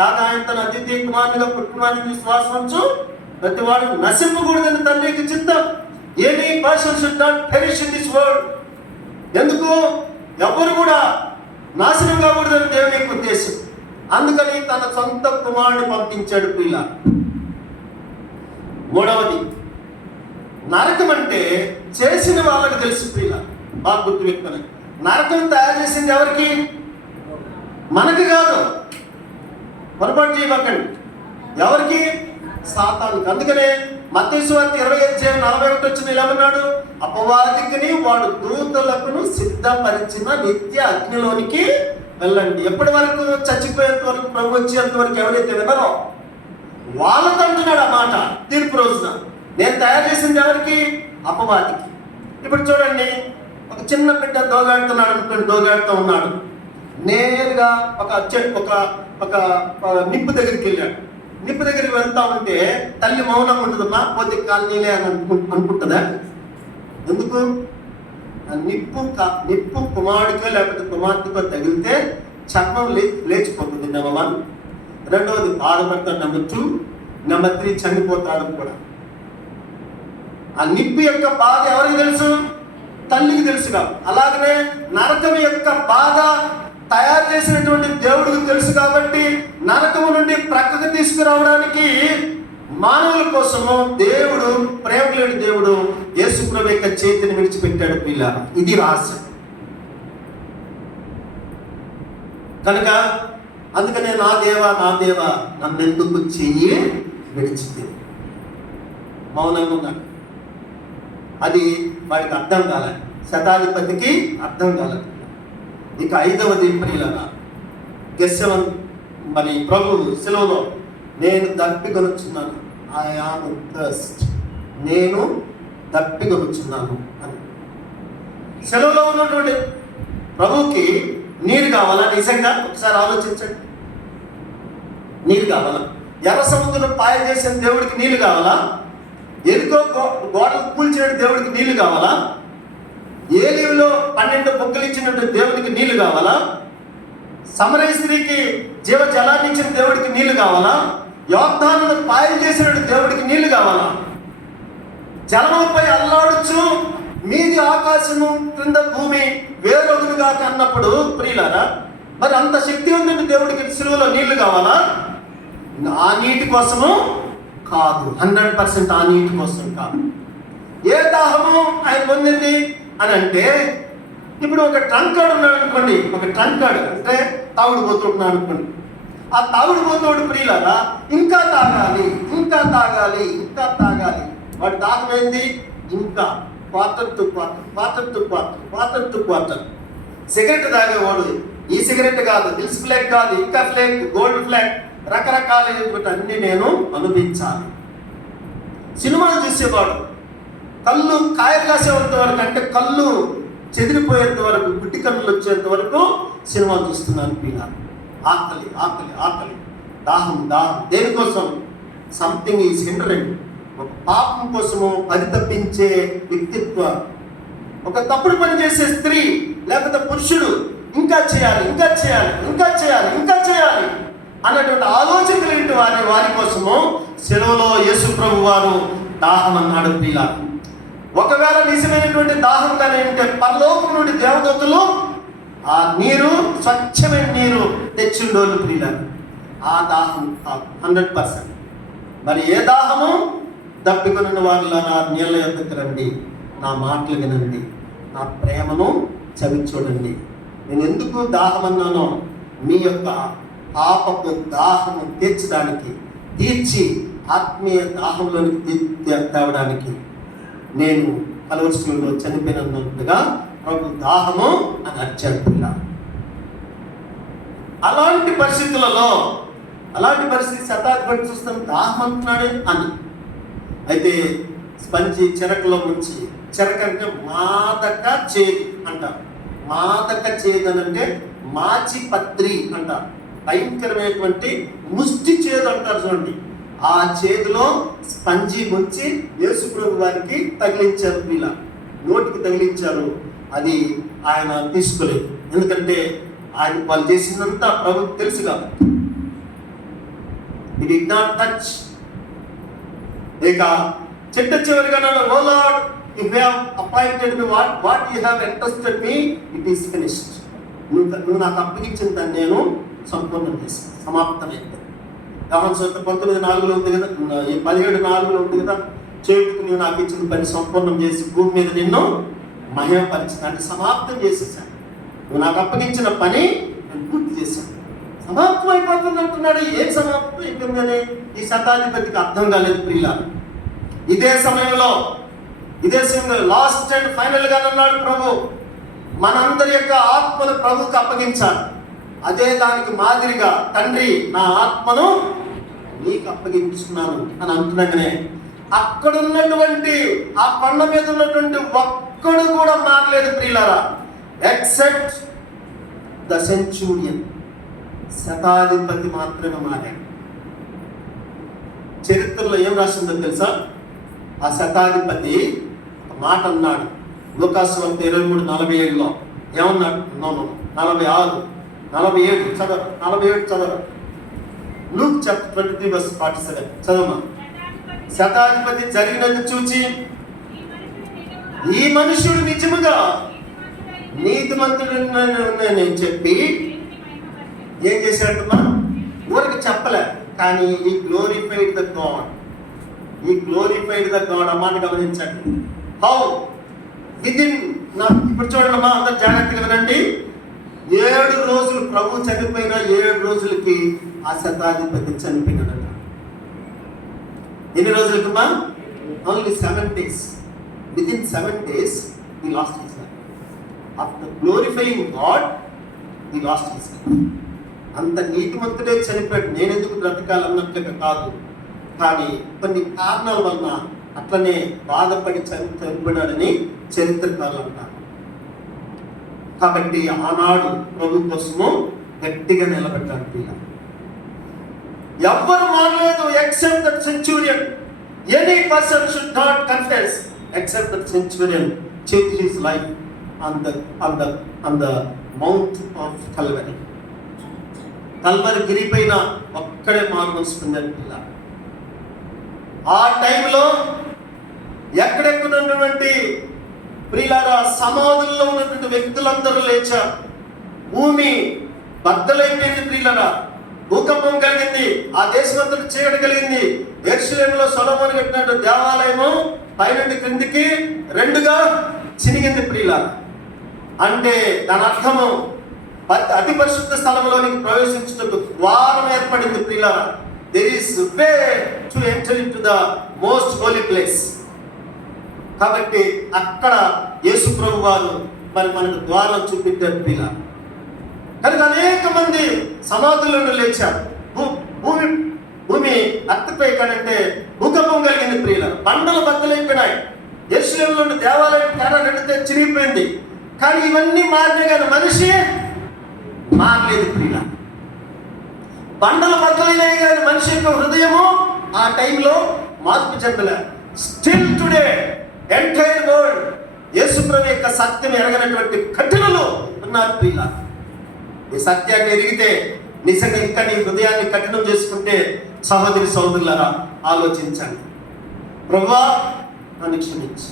కాగా ఆయన తన అతిథి కుమారునిగా పుట్టినవారిని విశ్వాసించు ప్రతి వాడు నశింపకూడదని తండ్రి యొక్క చిత్తం. Any person should not perish in this world. ఎందుకు? ఎవరు కూడా నాశనం కాకూడదని దేవుని యొక్క ఉద్దేశం. అందుకని తన సొంత కుమారుని పంపించాడు ప్రియుల. 3వది, నరకం అంటే చేసిన వాళ్ళకి తెలుసు ప్రియుల. బాగా గుర్తు పెట్టుకుని, నరకం తయారు చేసింది ఎవరికి? మనకి కాదు. పొరపాటు చేయకండి. ఎవరికి? సాతానుకి. అందుకనే మత్తయి సువార్త 20:41 వచ్చిన ఏమన్నాడు? అపవాదికిని వాడు దూతలకును సిద్ధపరిచిన నిత్య అగ్నిలోనికి వెళ్ళండి. ఎప్పటి వరకు? చచ్చిపోయేంత వరకు, ప్రభు వచ్చేంత వరకు ఎవరైతే విన్నారో వాళ్ళతో అంటున్నాడు ఆ మాట. తీర్పు రోజున నేను తయారు చేసింది ఎవరికి? అపవాదికి. ఇప్పుడు చూడండి, ఒక చిన్న బిడ్డ దోగాడుతున్నాడు అనుకోండి, దోగాడుతూ ఉన్నాడు. నేరుగా ఒక నిప్పు దగ్గరికి వెళ్ళాడు. నిప్పు దగ్గరికి వెళ్తా ఉంటే తల్లి మౌనంగా ఉంటుందమ్మా, పోతే కాలనీలే అని అనుకుంటుందా? ఎందుకు? నిప్పు కుమారుడికో లేకపోతే కుమార్తెకో తగిలితే చర్మం లేచిపోతుంది. నెంబర్ 1. రెండవది బాధపడతాడు. నెంబర్ 2. నెంబర్ 3 చనిపోతాడు కూడా. ఆ నిప్పు యొక్క బాధ ఎవరికి తెలుసు? తల్లికి తెలుసుగా, అలాగనే నరకం యొక్క బాధ తయారు చేసినటువంటి దేవుడికి తెలుసు కాబట్టి నరకము నుండి ప్రక్కకు తీసుకురావడానికి మానవుల కోసము దేవుడు, ప్రేమ లేని దేవుడు యేసుప్రభు యొక్క చేతిని విడిచిపెట్టాడు పిల్లలు. ఇది రహస్యం. కనుక అందుకనే నా దేవా నన్నెందుకు చెయ్యి విడిచితే మౌనంగా ఉన్నాడు. అది వాడికి అర్థం కాలేదు, శతాధిపతికి అర్థం కాలేదు. ఇక 5వది ప్రియులరా, గెస్సెమన్ మరి ప్రభువు సెలవులో నేను దప్పికొనుచున్నాను, ఐ యామ్ థర్స్ట్, నేను దప్పికొనుచున్నాను అని. సెలవులో ఉన్నటువంటి ప్రభువుకి నీరు కావాలా? నిజంగా ఒకసారి ఆలోచించండి. నీరు కావాలా? ఎర్ర సముద్రం పాయ చేసిన దేవుడికి నీళ్లు కావాలా? ఎరుకో గోడలు కూల్చిన దేవుడికి నీళ్లు కావాలా? ఏలీలో 12 బొక్కలు ఇచ్చినట్టు దేవుడికి నీళ్లు కావాలా? సమరయ స్త్రీకి జీవజలాన్ని ఇచ్చిన దేవుడికి నీళ్లు కావాలా? యోర్దానును పాయలు చేసినట్టు దేవుడికి నీళ్లు కావాలా? జలముపై అల్లాడుచు మీది ఆకాశము క్రింద భూమి వేరొకరుగా అన్నప్పుడు ప్రియులారా, మరి అంత శక్తి ఉందండి దేవుడికి సిలువలో నీళ్లు కావాలా? ఆ నీటి కోసము కాదు, 100% ఆ నీటి కోసం కాదు. ఏ దాహము ఆయన పొందింది అని అంటే, ఇప్పుడు ఒక ట్రంకాడు ఉన్నాడు అనుకోండి, ఒక ట్రంకాడు అంటే తాగుడు పోతున్నాడు అనుకోండి. ఆ తాగుడు పోతోడు ప్రియులారా ఇంకా తాగాలి, ఇంకా తాగాలి, ఇంకా తాగాలి. వాడి దాహం ఏంది? ఇంకా క్వార్టర్ టు క్వార్టర్. సిగరెట్ తాగేవాడు ఈ సిగరెట్ కాదు, హిల్స్ ఫ్లేక్ కాదు, ఇంకా ఫ్లేక్, గోల్డ్ ఫ్లేక్, రకరకాల అన్ని నేను అనుభవించాలి. సినిమాలు చూసేవాడు కళ్ళు కాయలు కాసేంత వరకు, అంటే కళ్ళు చెదిరిపోయేంత వరకు, గుడ్డి కన్నులు వచ్చేంత వరకు సినిమాలు చూస్తున్నాను పిల్లలు. ఆకలి ఆకలి ఆకలి, దాహం దాహం. దేనికోసం? Something is hindering. ఒక పాపం కోసము పరితపించే వ్యక్తిత్వం, ఒక తప్పుడు పని చేసే స్త్రీ లేకపోతే పురుషుడు ఇంకా చేయాలి, ఇంకా చేయాలి, ఇంకా చేయాలి, ఇంకా చేయాలి అన్నటువంటి ఆలోచన కలిగిన వారి కోసము సెలవులో యేసు ప్రభు వారు దాహం అన్నాడు పిల్లలు. ఒకవేళ నిజమైనటువంటి దాహం కానీ ఉంటే పరలోకం నుండి దేవదూతలు ఆ నీరు, స్వచ్ఛమైన నీరు తెచ్చిండోళ్ళు ప్రియులారు. ఆ దాహం 100%. మరి ఏ దాహము? దప్పికొనిన వారులారా నీళ్ళ యొద్దకు రండి, నా మాటలు వినండి, నా ప్రేమను చవి చూడండి. నేను ఎందుకు దాహం అన్నానో, మీ యొక్క పాపపు దాహము తీర్చి ఆత్మీయ దాహంలోనికి తేవడానికి నేను కలవరిశిలువలో చనిపోయినందుగా ప్రభు దాహము అని అర్చాడు పిల్లలు. అలాంటి పరిస్థితి శతాధిపతి చూస్తాను దాహం అంటున్నాడు అని. అయితే స్పంజి చెరకలో ముంచి, చెరక అంటే మాదక చేదు అంటారు. మాదక చేదు అని అంటే మాచి పత్రి అంటారు. భయంకరమైనటువంటి ముష్టి చేదు అంటారు చూడండి. ఆ చేతిలో స్పంజి ముంచి యేసుప్రభు వారికి తగిలించారు, వీళ్ళ నోటికి తగిలించారు. అది ఆయన తీసుకోలేదు, ఎందుకంటే ఆయన వాళ్ళు చేసిందంతా ప్రభుకు తెలుసు కాబట్టి. He did not touch. ఇక చిట్ట చివరిగా నన్ను, O Lord, if you have appointed me, what you have entrusted me, it is finished. నువ్వు నాకు అప్పగించిన దాన్ని నేను సంపూర్ణం చేశాను, సమాప్తమైంది. యోహాను సువార్త 19:4 ఉంది కదా, 17:4 ఉంది కదా, చేతుకు నువ్వు నాకు ఇచ్చిన పని సంపూర్ణం చేసి భూమి మీద నిన్ను మహిమపరిచిన, అంటే సమాప్తం చేసేసాను. నువ్వు నాకు అప్పగించిన పని నేను పూర్తి చేశాను, సమాప్తం అయిపోతుంది అంటున్నాడు. ఏం సమాప్తం అయిపోయిందని ఈ శతాధిపతికి అర్థం కాలేదు ప్రియులారా. ఇదే సమయంలో లాస్ట్ అండ్ ఫైనల్ గా అన్నాడు ప్రభు, మనందరి యొక్క ఆత్మను ప్రభుకి అప్పగించాలి. అదే దానికి మాదిరిగా తండ్రి నా ఆత్మను నీకు అప్పగించున్నాను అని అంటున్నాగానే అక్కడ ఉన్నటువంటి ఆ కొండ మీద ఉన్నటువంటి ఒక్కడు కూడా మారలేదు ప్రియులారా, ఎక్సెప్ట్ ద సెంచూరియన్. శతాధిపతి మాత్రమే మారాడు. చరిత్రలో ఏం రాసిందో తెలుసా? ఆ శతాధిపతి ఒక మాట అన్నాడు. లూకాసు వార్త 23:47 ఏమన్నాడు? 46, 47 చదవరు. లూక్ చాప్టర్ 23:47 చదవమా. శతాధిపతి జరిగినది చూచి ఈ మనుషుడు నిజముగా నీతిమంతుడని చెప్పి ఏం చేశాడమ్మా? ఊరికి చెప్పలే, కానీ ఈ గ్లోరిఫైడ్ ద గాడ్. ఈ గ్లోరిఫైడ్ ద గాడ్ అమ్మాని గమనించండి. హౌ విదిన్ ఇప్పుడు చూడండి అందరు జాగ్రత్తగా వినండి. 7 రోజులు ప్రభు చనిపోయిన 7 రోజులకి ఆ శతాధిపతి చనిపోయినాడట. ఎన్ని రోజులకమ్మా? Only 7 days. Within 7 days he lost his life. After glorifying God, he lost his life. అంత నీతిమంతుడే చనిపోయాడు. నేనెందుకు బ్రతకాలన్నట్లుగా కాదు, కానీ కొన్ని కారణాల వలన అట్లనే బాధపడి చనిపోయినాడని చరిత్రకారులు అంటారు. కాబట్టి ఆనాడు ప్రభు కోసము గట్టిగా నిలబడ్డాడు పిల్లలు. ఎవ్వరు మారలేదు except that centurion. Any person should not confess except that centurion changed his life on the mount of Calvary. Calvary గిరిపైన ఒక్కడే మార్మల్స్ పొందాడు పిల్ల. ఆ టైంలో ఎక్కడెక్కడున్నటువంటి ప్రియులారా సమాధుల్లో ఉన్నటువంటి వ్యక్తులందరూ లేచారు. భూమి బద్దలైపోయింది ప్రియులారా. భూకంపం కలిగింది. ఆ దేశమంతా చీకటి కలిగింది. యెరూషలేములో సొలొమోను కట్టినట్టు దేవాలయము పైనుండి క్రిందికి 2గా చినిగింది ప్రియులారా. అంటే దాని అర్థము అతి పరిశుద్ధ స్థలంలోనికి ప్రవేశించుటకు ద్వారం ఏర్పడింది ప్రియులారా. There is way to enter into the most holy place. కాబట్టి అక్కడ యేసు ప్రభు వారు మరి మనకు ద్వారం చూపించారు ప్రియులారా. కనుక అనేక మంది సమాధులను లేచారు. భూమి అత్తపై కానంటే భూకంపం కలిగింది ప్రియులారా. బండలు బద్దలైపోయినాయి. యెరూషలేములో ఉన్న దేవాలయం తెర 2 చిరిగిపోయింది. కానీ ఇవన్నీ మారినాయి కానీ మనిషి మారలేదు ప్రియులారా. బండలు బద్దలైనాయి కానీ మనిషి యొక్క హృదయము ఆ టైంలో మార్పు చెందలే. స్టిల్ టుడే ఎంటైర్ వరల్డ్ యేసు ప్రభు యొక్క సత్యం ఎరగనటువంటి కఠినలు ఉన్నారు ప్రియులారా. ఈ సత్యాన్ని ఎరిగితే నిజంగా ఇంకా నీ హృదయాన్ని కఠినం చేసుకుంటే సహోదరి సహోదరులారా ఆలోచించండి. ప్రభువా నన్ను క్షమించు.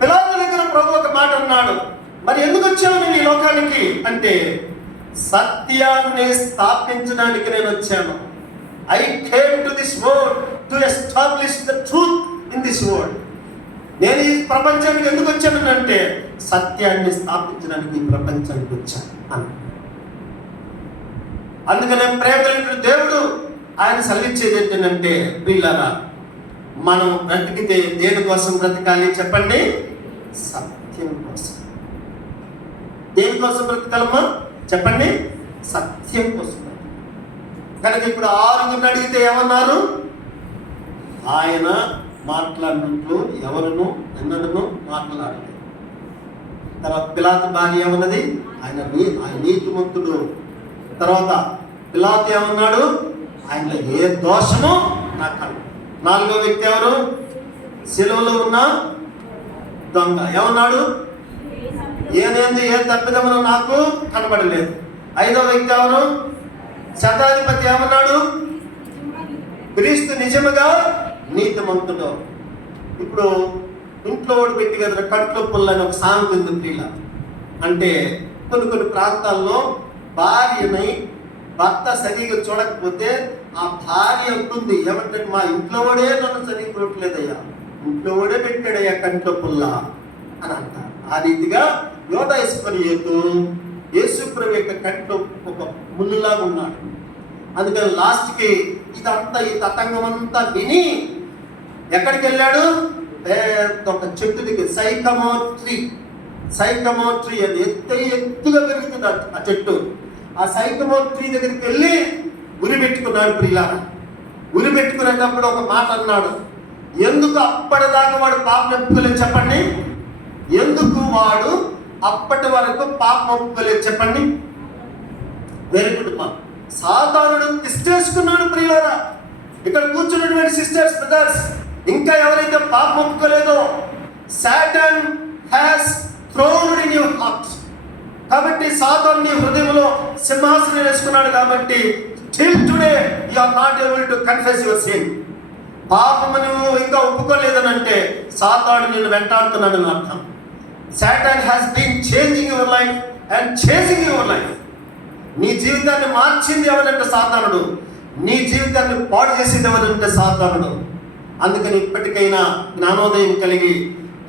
పిలాతు దగ్గర ప్రభు ఒక మాట అన్నాడు, మరి ఎందుకు వచ్చావు నేను ఈ లోకానికి అంటే, సత్యాన్ని స్థాపించడానికి నేను వచ్చాను. I came to this world to establish the truth in this world. నేను ఈ ప్రపంచానికి ఎందుకు వచ్చాను అంటే సత్యాన్ని స్థాపించడానికి ఈ ప్రపంచానికి వచ్చాను అని. అందుకనే ప్రేమ కలిగిన దేవుడు ఆయన సల్లించేది ఏంటంటే ప్రియులారా, మనం బ్రతికితే దేని కోసం బ్రతకాలి చెప్పండి? సత్యం కోసం. దేనికోసం బ్రతకాలమ్మా చెప్పండి? సత్యం కోసం. కనుక ఇప్పుడు 6 అడిగితే ఏమన్నారు? ఆయన మాట్లాడినట్లు ఎవరును ఎన్నడను మాట్లాడలేదు. తర్వాత పిలాతు భార్య ఏమన్నది? ఆయన నీతిమంతుడు. తర్వాత పిలాతు ఏమన్నాడు? ఆయనలో ఏ దోషము నాకు కనబడలేదు. 4వ వ్యక్తి ఎవరు? శిలువలో ఉన్న దొంగ ఏమన్నాడు? ఏనేంది ఏ తప్పిదమును నాకు కనబడలేదు. 5వ వ్యక్తి ఎవరు? శతాధిపతి ఏమన్నాడు? క్రీస్తు నిజముగా నీతిమంతుడు. ఇప్పుడు ఇంట్లో ఓడి పెట్టి కదా కట్లో పుల్లని ఒక సామెత ఉంది ప్రియుల. అంటే కొన్ని ప్రాంతాల్లో భార్యని భర్త సరిగా చూడకపోతే ఆ భార్య ఉంటుంది ఏమంటే, మా ఇంట్లో వాడే నన్ను సరిగ్గా చూడట్లేదయ్యా, ఇంట్లో వాడే పెట్టాడయ్యా కంట్లో పుల్ల అని అంటారు. ఆ రీతిగా యోధ ఇస్కరియోతు యేసు ప్రభు యొక్క కంట్లో ఒక ముళ్ళులాగా ఉన్నాడు. అందుకని లాస్ట్కి ఇదంతా ఈ తతంగం అంతా విని ఎక్కడికి వెళ్ళాడు? ఒక చెట్టు దగ్గర సైకమో ట్రీ అది ఎత్తుగా పెరుగుతుంది ఆ చెట్టు. ఆ సైకమో ట్రీ దగ్గరికి వెళ్ళి ఉరి పెట్టుకున్నాడు ప్రియులారా. ఉరి పెట్టుకునేటప్పుడు ఒక మాట అన్నాడు, ఎందుకు అప్పటిదాకా వాడు పాపం ఒప్పుకోలేదు చెప్పండి? ఎందుకు వాడు అప్పటి వరకు పాపం ఒప్పుకోలేదు చెప్పండి? వెరీ గుడ్ మా. సాతానుడు తిష్టేసుకున్నాడు ప్రియులారా. ఇక్కడ కూర్చున్నటువంటి సిస్టర్స్, బ్రదర్స్, ఇంకా ఎవరైతే పాపం ఒప్పుకోలేదో Satan has throned in your heart. కాబట్టి సాతాను నీ హృదయంలో సింహాసనం వేసుకున్నాడు. కాబట్టి till today you are not able to confess your sin. పాపము నువ్వు ఇంకా ఒప్పుకోలేదనంటే సాతాను నిన్ను వెంటాడుతున్నాడని అర్థం. Satan has been changing your life and chasing your life. నీ జీవితాన్ని మార్చింది ఎవరంటే సాతానుడు, నీ జీవితాన్ని పాడు చేసింది ఎవరంటే సాతానుడు. అందుకని ఇప్పటికైనా జ్ఞానోదయం కలిగి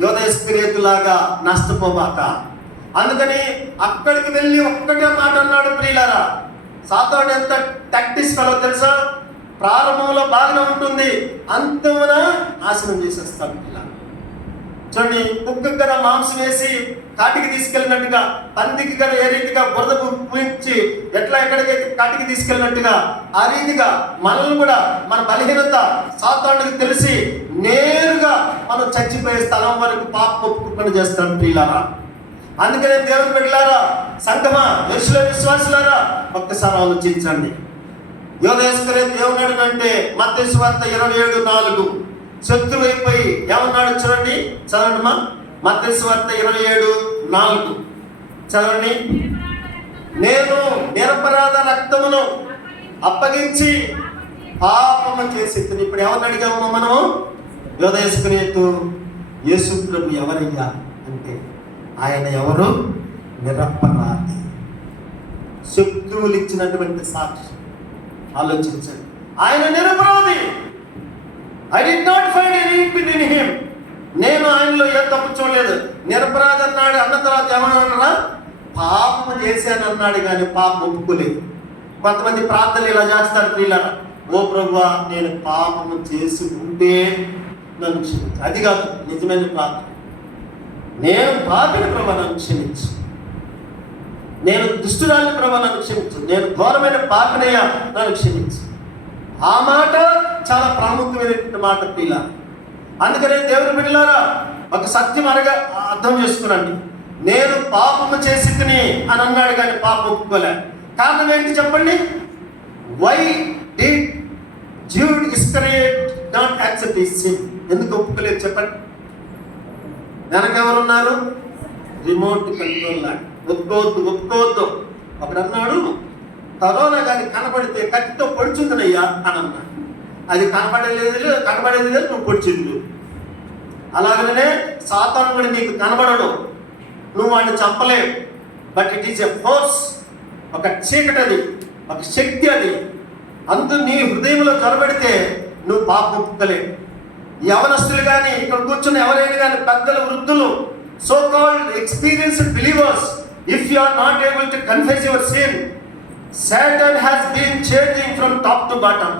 యోధ ఇస్కరియోతులాగా నష్టపోబాక. అందుకని అక్కడికి వెళ్ళి ఒక్కటే మాట అన్నాడు ప్రియులారా. సాతానుడు ఎంత టాక్టిక్స్ ఫెలో తెలుసా? ప్రారంభంలో బాగానే ఉంటుంది, అంతమున నాశనం చేసేస్తాడు. ఇలా చూడండి, కుక్కకి గల మాంసం వేసి కాటికి తీసుకెళ్ళినట్టుగా, పందికి గల ఏ రీతిగా బురద పూయించి ఎట్లా ఎక్కడికైతే కాటికి తీసుకెళ్ళినట్టుగా, ఆ రీతిగా మనల్ని కూడా మన బలహీనత సాతానుడికి తెలిసి నేరుగా మనం చచ్చిపోయే స్థలం వరకు పాపం ఒప్పుకొని చేస్తాడు ప్రియులారా. అందుకనే దేవుని బిడ్డలారా, సంగమా, యెరూషలేము విశ్వాసులారా, ఒక్కసారి ఆలోచించండి. యోధ ఇస్కరియోతు దేవుడు అంటే మత్తయి సువార్త 27:4 శత్రువు అయిపోయి ఏమన్నాడు చూడండి, చదవండి. మత్తయి సువార్త 27:4 చదవండి. నేను నిరపరాధ రక్తమును అప్పగించి పాపము చేసి. ఇప్పుడు ఎవరిని అడిగాము మనము? యోధ ఇస్కరియోతు యేసు ప్రభు ఎవరయ్యా అంటే ఆయన ఎవరు? నిరపరాధి. శత్రువులు ఇచ్చినటువంటి సాక్షి. ఆలోచించండి, ఆయన నిరపరాధి. I did not find any unfit in him. నేను ఆయనలో ఏ తప్పు చూడలేదు. నిరపరాధి అన్నాడు, అన్న తర్వాత ఏమన్నా పాపము చేశాను అన్నాడు, కానీ పాపం ఒప్పుకోలేదు. కొంతమంది ప్రార్థనలు ఇలా చేస్తారు ప్రియులారా, ఓ ప్రభువా నేను పాపము చేసి ఉంటే నన్ను క్షమించు. అది కాదు నిజమైన ప్రార్థన. నేను పాపిని ప్రభువా నన్ను క్షమించు, నేను దుష్టురాలిని ప్రభువా నన్ను క్షమించు, నేను ఘోరమైన పాపినయ్యా నన్ను క్షమించు. ఆ మాట చాలా ప్రాముఖ్యమైనటువంటి మాట ప్రియుల. అందుకనే దేవుని బిడ్డలారా, ఒక సత్యం అర్థం చేసుకున్నాండి. నేను పాపము చేసి తిని అని అన్నాడు, కానీ పాపం ఒప్పుకోలే. కారణం ఏంటి చెప్పండి? Why did Jude Iscariot not accept his sin? ఎందుకు ఒప్పుకోలేదు చెప్పండి? వెనక ఎవరున్నారు? రిమోట్ కంట్రోల్ లాగా. ఒప్పుకోవద్దు. ఒకడు అన్నాడు, కరోనా కానీ కనబడితే కత్తితో పొడుచుందనయ్యా అని అన్నాడు. అది కనబడేది లేదు, నువ్వు పొడిచిండు. అలాగనే సాతాను కూడా నీకు కనబడడు, నువ్వు వాడిని చంపలేవు. But it is a force, ఒక చీకటి, అది ఒక శక్తి. అది అందు నీ హృదయంలో చొరబెడితే నువ్వు పాపం ఒప్పుకోలేవు. యవనస్తులు కానీ, ఇక్కడ కూర్చున్న ఎవరైనా కానీ, పెద్దలు, వృద్ధులు, so called experienced believers, if you are not able to confess your sin, Satan has been changing from top to bottom.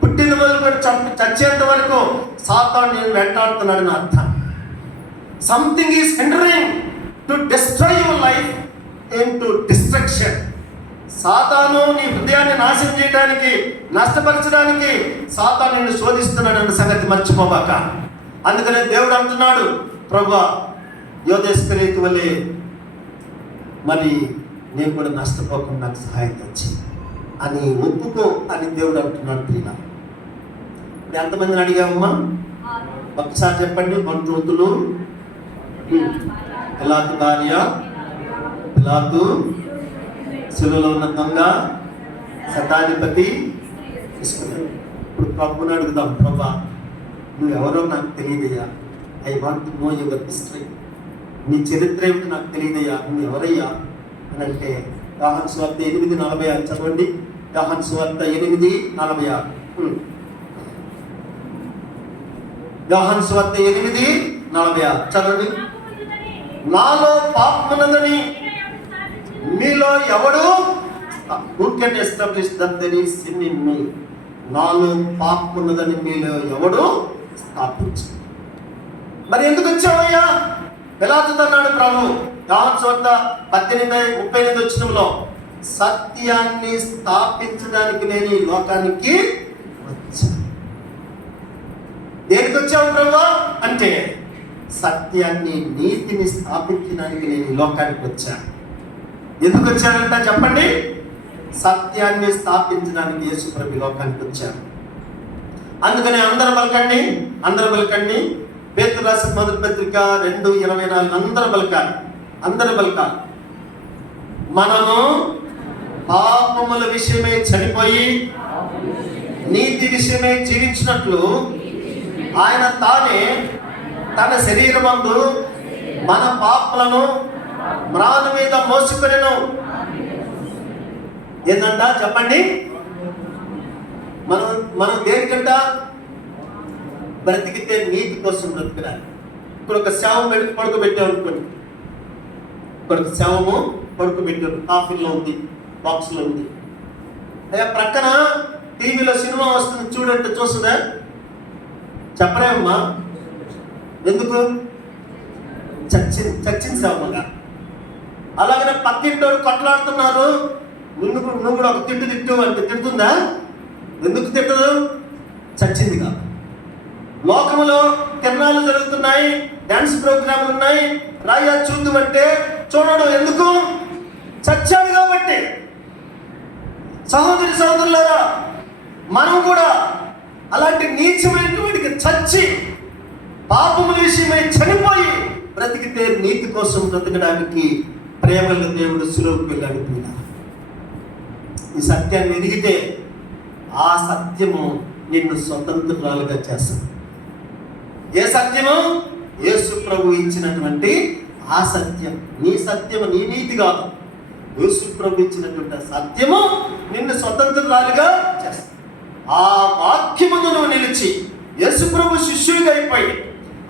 పుట్టిన మొదలుకొని చచ్చేంత వరకు సాతాను నేను వెంటాడుతున్నాడని అర్థం. Something is hindering to destroy your life into destruction. సాతాను నీ హృదయాన్ని నాశనం చేయడానికి, నష్టపరచడానికి సాతాను నిన్ను శోధిస్తున్నాడన్న సంగతి మర్చిపోబాక. అందుకనే దేవుడు అంటున్నాడు, ప్రభువా యోధ ఇస్కరియోతు వలె మరి నేను కూడా నష్టపోకుండా నాకు సహాయం తెచ్చి అని ఒప్పుకో అని దేవుడు అంటున్నాడు. ప్రియుల, ఇప్పుడు ఎంతమందిని అడిగామమ్మా? ఒకసారి చెప్పండి. 1 రూతులు, పిలాతు భార్య, పిలాతు, శిలువలో ఉన్న దొంగ, శతాధిపతి, ఇస్కరియోతు. ఇప్పుడు ప్రభుని అడుగుదాం, ప్రభా నువ్వెవరో నాకు తెలియదయ్యా, I want to know your history. నీ చరిత్ర ఏమిటి నాకు తెలియదయ్యా, నువ్వు ఎవరయ్యా అని అంటే యోహాను సువార్త 8:46 చదవండి. యోహాను సువార్త 8:46. యోహాను సువార్త 8:46 చదవండి. నాలో పాపమున్నదని మీలో ఎవడు who can establish that there is sin in me? నాలో పాపమున్నదని మీలో ఎవడు స్థాపించు. మరి ఎందుకు వచ్చావయ్యా? పిలాతు అన్నాడు ప్రభు, యోహాను సువార్త 18:38 సత్యాన్ని స్థాపించడానికి నేను ఈ లోకానికి వచ్చాను. దేనికి వచ్చావు ప్రభు అంటే సత్యాన్ని, నీతిని స్థాపించడానికి నేను ఈ లోకానికి వచ్చాను. ఎందుకు వచ్చానంట చెప్పండి? సత్యాన్ని స్థాపించడానికి యేసు ప్రభు లోకానికి వచ్చాను. అందుకని అందరూ పలకండి. పేతురు రాసిన మొదటి పత్రిక 2:24 అందరూ పలకాలి. మనము పాపముల విషయమై చనిపోయి నీతి విషయమై జీవించినట్లు ఆయన తానే తన శరీరమందు మన పాపలను మ్రాను మీద మోసుకొనెను. ఏందంట చెప్పండి? మనం దేనికంట? బ్రతికితే నీతి కోసం బ్రతికినాలి. ఇప్పుడు ఒక శవం పడుకోబెట్టాం అనుకోండి, ఇక్కడ శవము పడుకోబెట్టారు, కాఫీలో ఉంది, బాక్స్లో ఉంది. అయ్యా ప్రక్కన టీవీలో సినిమా వస్తుంది చూడండి, చూస్తుందా? చెప్పరేమ్మా? ఎందుకు? చచ్చింది శవముగా. అలాగనే పక్కింటోడు కొట్లాడుతున్నారు, నువ్వు కూడా ఒక తిట్టు అంటే తిడుతుందా? ఎందుకు తిట్టదు? చచ్చింది కాదు. లోకములో తిరణాలు జరుగుతున్నాయి, డాన్స్ ప్రోగ్రాంలు ఉన్నాయి, రాయ్యా చూద్దామంటే చూడడం ఎందుకు? చచ్చాడు కాబట్టి. సహోదరి సహోదరులారా, మనం కూడా అలాంటి నీచమైనటువంటికి చచ్చి పాపముల విషయమై చనిపోయి బ్రతికితే నీతి కోసం బ్రతకడానికి ప్రేమల దేవుడు సులువుకు వెళ్ళాడు. ఈ సత్యాన్ని ఎదిగితే ఆ సత్యము నిన్ను స్వతంత్రాలుగా చేస్తుంది. ఏ సత్యము? యేసు ప్రభు ఇచ్చినటువంటి ఆ సత్యం. నీ సత్యము నీ నీతి కాదు, యేసు ప్రభు ఇచ్చినటువంటి సత్యము నిన్ను స్వతంత్రాలుగా చేస్తుంది. ఆ వాక్యమును నువ్వు నిలిచి యేసు ప్రభు శిష్యుడిగా అయిపోయి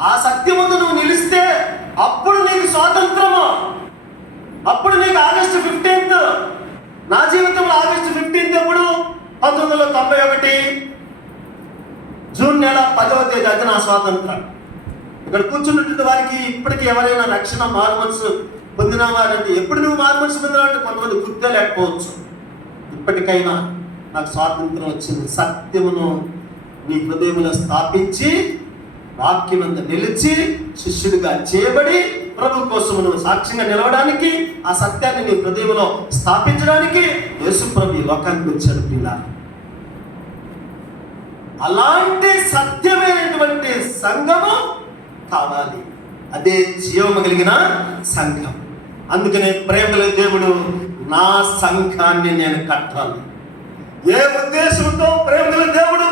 ఆ సత్యమును నువ్వు నిలిస్తే అప్పుడు నీకు స్వాతంత్రము. అప్పుడు నీకు ఆగస్టు 15th, నా జీవితంలో ఆగస్టు 15th ఎప్పుడు? 1991 జూన్ నెల 10వ తేదీ. అది నా స్వాతంత్రం. ఇక్కడ కూర్చున్నటువంటి వారికి ఇప్పటికీ ఎవరైనా రక్షణ మారు మనసు పొందిన వారంటే, ఎప్పుడు నువ్వు మారు మనసు పొందినావంటే కొంతమంది గుర్తే లేకపోవచ్చు. ఇప్పటికైనా నాకు స్వాతంత్రం వచ్చింది. సత్యమును నీ హృదయంలో స్థాపించి వాక్యమంతా నిలిచి శిష్యుడిగా చేయబడి ప్రభు కోసం నువ్వు సాక్ష్యంగా నిలవడానికి, ఆ సత్యాన్ని నీ హృదయంలో స్థాపించడానికి యేసు ప్రభు ఈ లోకానికి వచ్చాడు. పిల్ల అలాంటి సత్యమైనటువంటి సంఘము కావాలి. అదే జీవము కలిగిన సంఘం. అందుకనే ప్రేమల దేవుడు నా సంఘాన్ని నేను కట్టాలి. ఏ ఉద్దేశంతో ప్రేమల దేవుడు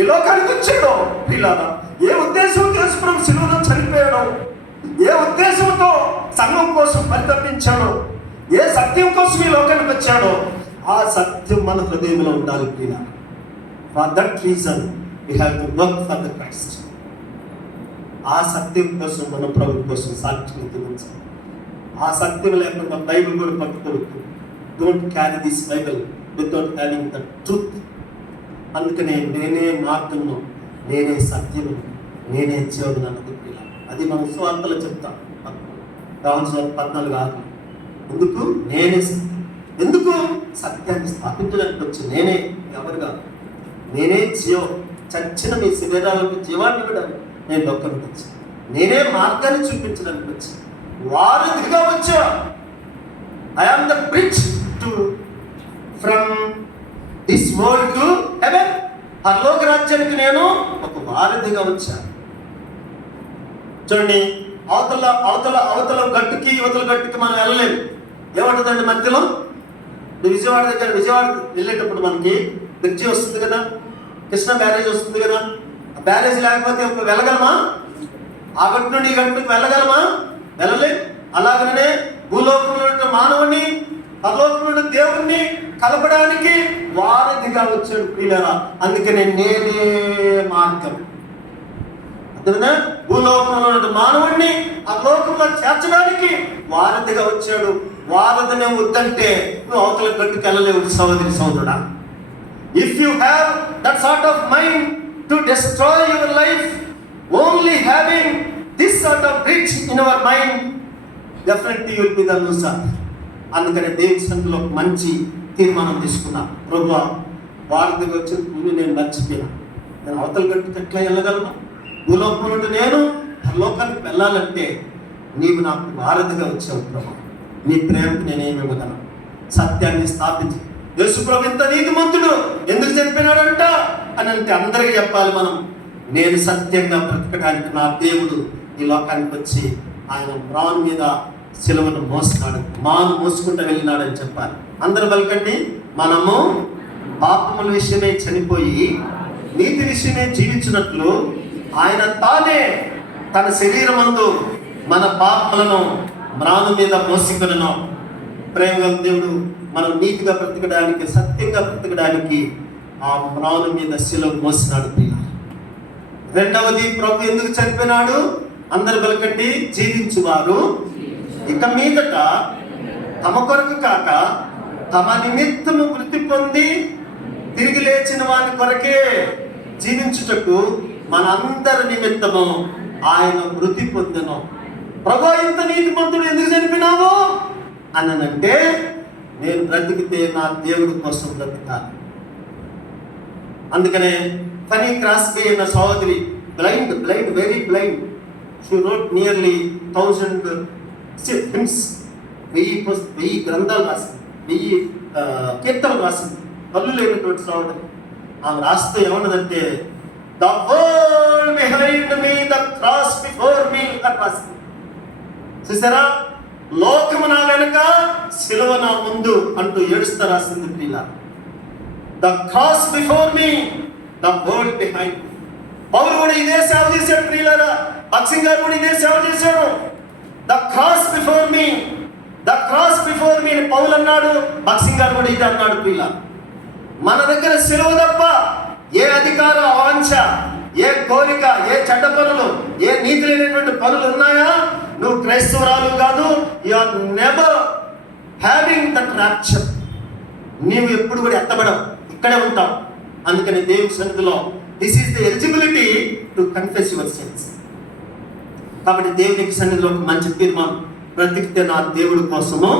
ఈ లోకానికి వచ్చాడో పిల్లల, ఏ ఉద్దేశంతో యేసు ప్రభు శిలువలో చనిపోయాడో, ఏ ఉద్దేశంతో సంఘం కోసం పరితపించాడో, ఏ సత్యం కోసం ఈ లోకానికి వచ్చాడో ఆ సత్యం మన హృదయంలో ఉండాలి. పిల్ల, for that reason we have to work for the Christ. ఆ సత్యం కోసం మన ప్రభు కోసం సాక్షిని తీర్చాలి. ఆ సత్యం లేకుండా బైబిల్ కూడా పట్టుకోవద్దు. Don't carry this Bible without having the truth. అందుకనే నేనే మార్గము, నేనే సత్యము, నేనే జీవనం అన్నది పిల్ల. అది మనం సువార్తలో చెప్తాం. యోహాను 14:6. ఎందుకు? నేనే సత్యం. ఎందుకు? సత్యాన్ని స్థాపించడానికి వచ్చి నేనే, ఎవరుగా? నేనే జీవం. చచ్చిన మీ శరీరాలకు జీవాన్ని కూడా నేను లోకానికి వచ్చి నేనే మార్గాన్ని చూపించడానికి వచ్చి వారధిగా వచ్చా. I am the bridge to from this world to heaven. పరలోక రాజ్యానికి నేను ఒక వారధిగా వచ్చాను. చూడండి, అవతల గట్టుకి యువతల గట్టుకి మనం వెళ్ళలేము. ఏమంటుందండి మధ్యలో? విజయవాడ వెళ్ళేటప్పుడు మనకి బ్రిడ్జి వస్తుంది కదా, కృష్ణా బ్యారేజ్ వస్తుంది కదా. ఆ బ్యారేజ్ లేకపోతే వెళ్ళగలమా? ఆ గట్టు నుండి ఈ గట్టుకు వెళ్ళగలమా? వెళ్ళలేం. అలాగనే భూలోకంలో మానవుని పరలోకంలో దేవుణ్ణి కలపడానికి వారధిగా వచ్చాడు ప్రియులారా. అందుకనే నేనే మార్గం. అర్థమైనా? భూలోకంలో మానవుణ్ణి ఆ లోకంలో చేర్చడానికి వారధిగా వచ్చాడు. వారధిని వద్దంటే నువ్వు అవతల గట్టుకు వెళ్ళలేవు సహోదరి సహోదరుడా. If you have that sort of mind to destroy your life, only having this sort of bridge in our mind, definitely you will be the loser. అందుకనే దేవుని సన్నిధిలో మంచి తీర్మానం తీసుకున్నా. ప్రభువా, వారధిగా వచ్చిన నువ్వు నేను మర్చిపోయినా, నేను అవతల గట్టుకు ఎట్లా వెళ్ళగలను? భూలోకం నుండి నేను పరలోకానికి వెళ్ళాలంటే నీవు నాకు వారధిగా వచ్చావు ప్రభు. నీ ప్రేమకు నేనేమి ఇవ్వగలను? సత్యాన్ని స్థాపించి యేసు ప్రభు ఇంత నీతిమంతుడు ఎందుకు చెప్పినాడంట అని అంటే అందరికీ చెప్పాలి మనం. నేను సత్యంగా బ్రతకడానికి నా దేవుడు ఈ లోకానికి వచ్చి ఆయన మ్రాన్ మీద సిలువను మోస్తున్నాడు, మాను మోసుకుంటూ వెళ్ళినాడని చెప్పాలి. అందరూ పలకండి. మనము పాపముల విషయమే చనిపోయి నీతి విషయమే జీవించినట్లు ఆయన తానే తన శరీరమందు మన పాపములను మ్రాను మీద మోసుకొనెను. ప్రేమగల దేవుడు మనం నీతిగా బ్రతకడానికి, సత్యంగా బ్రతకడానికి ఆ మ్రాను మీద శిలువ మోసినాడు. రెండవది, ప్రభు ఎందుకు చనిపోయినాడు? అందరు పలకండి, జీవించువారు ఇక మీదట తమ కొరకు కాక తమ నిమిత్తము మృతి పొంది తిరిగి లేచిన వారి కొరకే జీవించుటకు మనందరి నిమిత్తము ఆయన మృతి పొందెను. ప్రభు, ఇంత నీతిమంతుడు ఎందుకు చనిపోయినావు అనంటే, నేను బ్రతికితే నా దేవుడి కోసం బ్రతకాలి. అందుకనే ఫనీ క్రాస్బీ అన్న సహోదరి, blind very blind, she wrote nearly 1000 hymns, 1000 గ్రంథాలు రాసింది, 1000 కీర్తనలు రాసింది. కళ్ళు లేనటువంటి సహోదరి. ఆమె రాస్తూ ఏమన్నదంటే, the world behind me, the cross before me అని రాసింది. చూసారా, లోకము నా వెనుక, సిలువ నా ముందు అంటూ ఏడుస్తా రాసింది. ప్రియులారా, the cross before me, the world behind. పౌలు కూడా ఇదే సేవ చేశాడు. ప్రియులారా, భక్సింగ్ గారు కూడా ఇదే సేవ చేశాడు. The cross before me, the cross before me Paul అన్నాడు, భక్సింగ్ గారు కూడా ఇది అన్నాడు. ప్రియులారా, మన దగ్గర సిలువ తప్ప ఏ అధికార ఆంక్ష, ఏ కోరిక, ఏ చెడ్డ పనులు, ఏ నీతి లేనటువంటి పనులు ఉన్నాయా? నువ్వు క్రైస్తవురాలు కాదు. You are never having that rapture. నీవు ఎప్పుడు కూడా ఎత్తబడవు, ఇక్కడే ఉంటావు. అందుకని దేవుని సన్నిధిలో this is the eligibility to confess your sins. కాబట్టి దేవునికి సన్నిధిలో ఒక మంచి తీర్మానం, బ్రతికితే నా దేవుడి కోసము.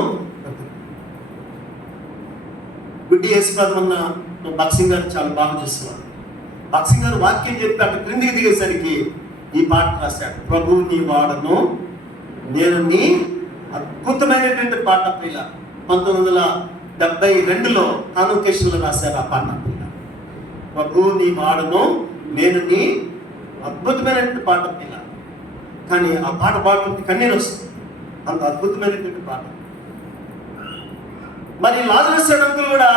గుడ్డి యేసుప్రభున్న భక్సింగ్ గారు చాలా బాగా చూస్తున్నారు. భక్సింగ్ గారు వాక్యం చెప్పి అక్కడ క్రిందికి దిగేసరికి ఈ పాట రాశాడు, ప్రభు నీ వాడను నేను నీ. అద్భుతమైనటువంటి పాట. పిల్ల 1972లో కాన్వకేషన్లో రాశారు ఆ పాట. పిల్ల ప్రభు నీ వాడను నేను నీ. అద్భుతమైనటువంటి పాట. పిల్ల కానీ ఆ పాట పాడుతుంటే కన్నీరు వస్తుంది, అంత అద్భుతమైనటువంటి పాట. మరి లాజరస్ అంకుల్ కూడా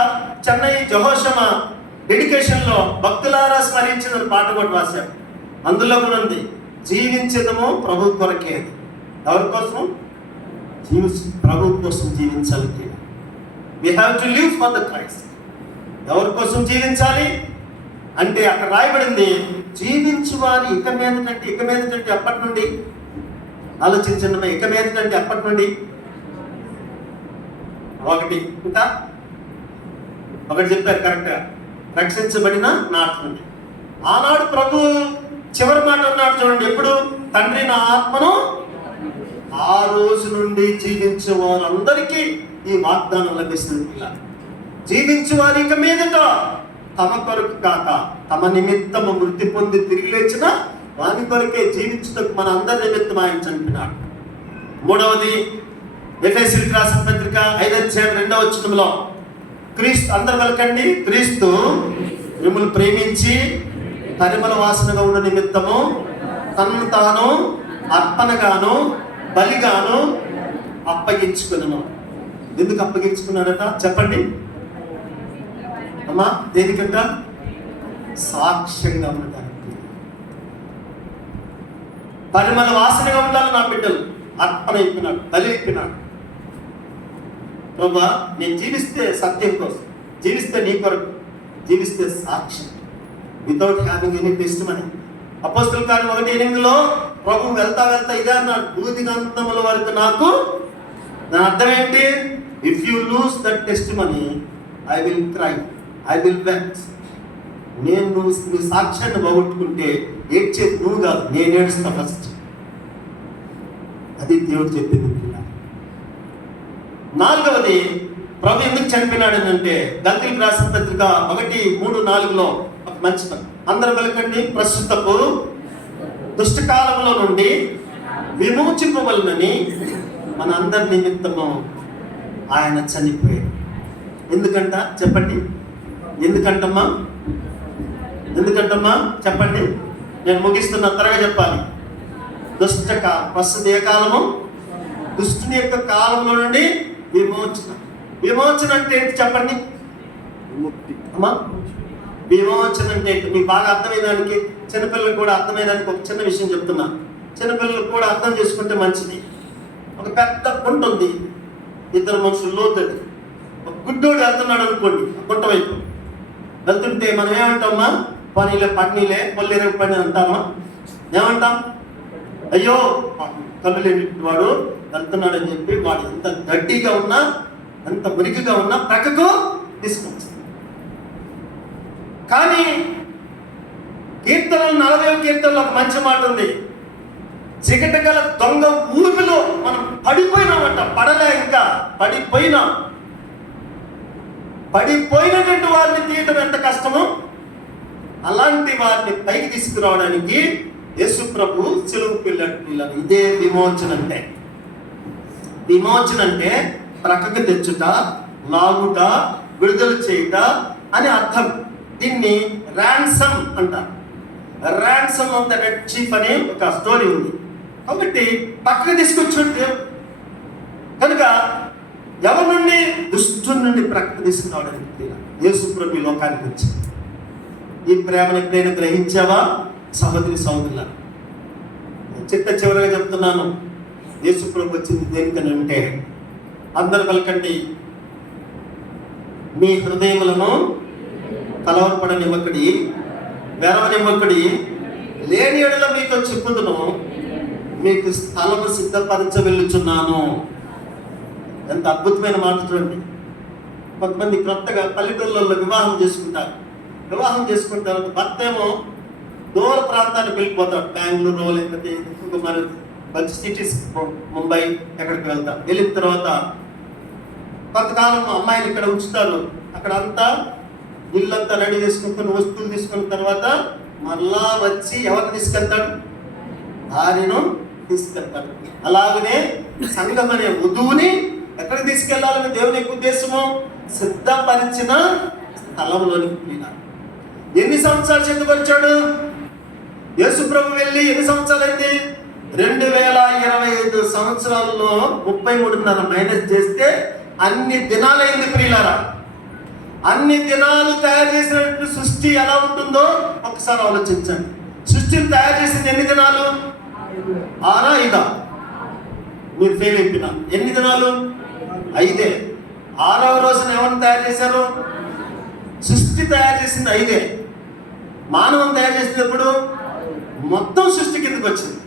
చెన్నై జహోషమ డెడికేషన్లో భక్తులారా స్మరించిన పాట కూడా రాశారు. అందులో కూడా ఉంది, జీవించదము ప్రభు కొరకే. ఎవరి కోసం? ప్రభు కోసం జీవించాలి. We have to live for the Christ. ఎవరి కోసం జీవించాలి అంటే అక్కడ రాయబడింది, జీవించువారు ఇక మీదటంటే ఎప్పటి నుండి ఆలోచించండి. ఇక మీదటంటే ఎప్పటి నుండి? ఇంకా ఒకటి చెప్పారు కరెక్ట్గా, రక్షించబడిన నాటి నుండి. ఆనాడు ప్రభు చివరి మాట అన్నాడు చూడండి, ఎప్పుడు? తండ్రి నా ఆత్మను. ఆ రోజు నుండి జీవించే వారందరికీ ఈ వాగ్దానం లభిస్తుంది. ఇలా జీవించేవారు ఇక మీదట తమ కొరకు కాక తమ నిమిత్తము మృతి పొంది తిరిగి లేచిన వాని కొరకే జీవించుటకు మన అందరి నిమిత్తం ఆయన చనిపోయినాడు. మూడవది, ఎఫెసీయులకు రాసిన పత్రిక 5:2 క్రీస్తు, అందరు పలకండి, క్రీస్తు మిమ్మల్ని ప్రేమించి పరిమళ వాసనగా ఉన్న నిమిత్తము తనను తాను అర్పణగాను బలిగాను అప్పగించుకున్నాను. ఎందుకు అప్పగించుకున్నాడట చెప్పండి అమ్మా? దేనికంట? సాక్ష్యంగా ఉండడానికి. పరిమళ వాసనగా ఉండాలి నా బిడ్డలు. అర్పణ అయిపోయినాడు, బలి అయిపోయినాడు. ప్రభా, నేను జీవిస్తే సత్యం కోసం, జీవిస్తే నీ కొరకు, జీవిస్తే సాక్ష్యం, వితౌట్ హ్యావింగ్ ఎనీ టెస్టిమనీ. అపోస్తలుల కార్యం 1:8 ప్రభు వెళ్తా ఇదే అన్నాడు, భూదిగంతముల వరకు నాకు. దాని అర్థం ఏంటి? If you lose that testimony I will cry, I will వెక్ట్. నేను నీ సాక్ష్యాన్ని పోగొట్టుకుంటే ఏడ్చేది నువ్వు కాదు, నేను ఏడుస్తా ఫస్ట్. అది దేవుడు చెప్పింది. నాలుగవది, ప్రభు ఎందుకు చనిపోయినాడు అంటే గల్తీయులకు రాసిన పత్రిక 1:3-4 ఒక మంచి పని. అందరూ వెలకండి, ప్రస్తుతపు దుష్టకాలంలో నుండి విమోచింపవలనని మన అందరి నిమిత్తము ఆయన చనిపోయాడు. ఎందుకంట చెప్పండి? ఎందుకంటమ్మా చెప్పండి. నేను ముగిస్తున్న త్వరగా చెప్పాలి. ప్రస్తుత ఏ కాలము? దుష్టుని యొక్క కాలంలో నుండి విమోచన. విమోచన అంటే ఏంటి చెప్పండి? విముక్తి. అమ్మా, విమోచన అంటే మీకు బాగా అర్థమయ్యేదానికి, చిన్నపిల్లలకు కూడా అర్థమయ్యేదానికి ఒక చిన్న విషయం చెప్తున్నా. చిన్నపిల్లలకు కూడా అర్థం చేసుకుంటే మంచిది. ఒక పెద్ద కుంట ఉంది, ఇద్దరు మనుషులు లోతుంది. ఒక గుడ్డోడు వెళ్తున్నాడు అనుకోండి, కుంట వైపు వెళ్తుంటే మనం ఏమంటామా? పనిలే పట్నీలే పొల్లేరే పని అంటామా? ఏమంటాం? అయ్యో కళ్ళు లేని వాడు వెళ్తున్నాడు అని చెప్పి వాడు ఎంత గట్టిగా ఉన్నా, ఎంత మురికిగా ఉన్నా ప్రక్కకు తీసుకొచ్చింది. కానీ కీర్తనలు 40వ కీర్తనలో ఒక మంచి మాట ఉంది. చికట గల దొంగ ఊపిలో మనం పడిపోయినామంట. పడలే, ఇంకా పడిపోయినటువంటి వారిని తీయటం ఎంత కష్టమో, అలాంటి వారిని పైకి తీసుకురావడానికి యేసు ప్రభు సిలువకు వెళ్ళాడు. పిల్లలు, ఇదే విమోచన అంటే. విమోచన అంటే ప్రక్కకు తెచ్చుట, లాగుట, విడుదల చేయుట అని అర్థం. దీన్ని ర్యాన్సమ్ అంటారు. Ransom of the red chief అనే ఒక స్టోరీ ఉంది. కాబట్టి పక్కకు తీసుకొచ్చుంటే కనుక ఎవరి నుండి? దుష్టుని నుండి ప్రక్కకు తీసుకురావడానికి యేసు ప్రభు లోకానికి వచ్చింది. ఈ ప్రేమను ఎప్పుడైనా గ్రహించావా సహోదరి సహోదరుల? చివరిగా చెప్తున్నాను, యేసు ప్రభు వచ్చింది దేనికని అంటే, అందరు పలకండి, మీ హృదయములను కలవరపడనివ్వకడి, వెరవనివ్వకడి, లేని ఎడల మీతో చెప్పుదును, మీకు స్థలము సిద్ధపరచవెళ్ళుచున్నాను. ఎంత అద్భుతమైన మాట చూడండి. కొంతమంది కొత్తగా పల్లెటూళ్ళల్లో వివాహం చేసుకుంటారు. వివాహం చేసుకున్న తర్వాత భర్త ఏమో దూర ప్రాంతానికి వెళ్ళిపోతాడు. బెంగళూరు, లేకపోతే ఇంకొక మరి మంచి సిటీస్, ముంబై, ఎక్కడికి వెళ్తారు. వెళ్ళిన తర్వాత కొంతకాలం అమ్మాయిని ఇక్కడ ఉంచుతారు. అక్కడ అంతా ఇల్లంతా రెడీ చేసుకుంటున్న వస్తువులు తీసుకున్న తర్వాత మళ్ళా వచ్చి ఎవరిని తీసుకెళ్తాడు? భార్యను తీసుకెళ్తాడు. అలాగనే సంఘం అనే వధువుని ఎక్కడికి తీసుకెళ్లాలని దేవుని యొక్క ఉద్దేశము? సిద్ధపరిచిన స్థలంలోనికి పోయినాడు. ఎన్ని సంవత్సరాలు సిద్ధపరిచాడు యేసు ప్రభు వెళ్ళి? ఎన్ని సంవత్సరాలు అయింది? 2025 సంవత్సరాల్లో 33.5 మైనస్ చేస్తే అన్ని దినాలైంది ప్రియులారా. అన్ని దినాలు తయారు చేసినట్టు సృష్టి ఎలా ఉంటుందో ఒకసారి ఆలోచించండి. సృష్టిని తయారు చేసింది ఎన్ని దినాలు? 6 5? మీరు ఫెయిల్ అయిపోయినా. ఎన్ని దినాలు? 5. 6వ రోజున ఎవరిని తయారు చేశారు? సృష్టి తయారు చేసింది 5. మానవం తయారు చేసినప్పుడు మొత్తం సృష్టి కిందకి వచ్చింది.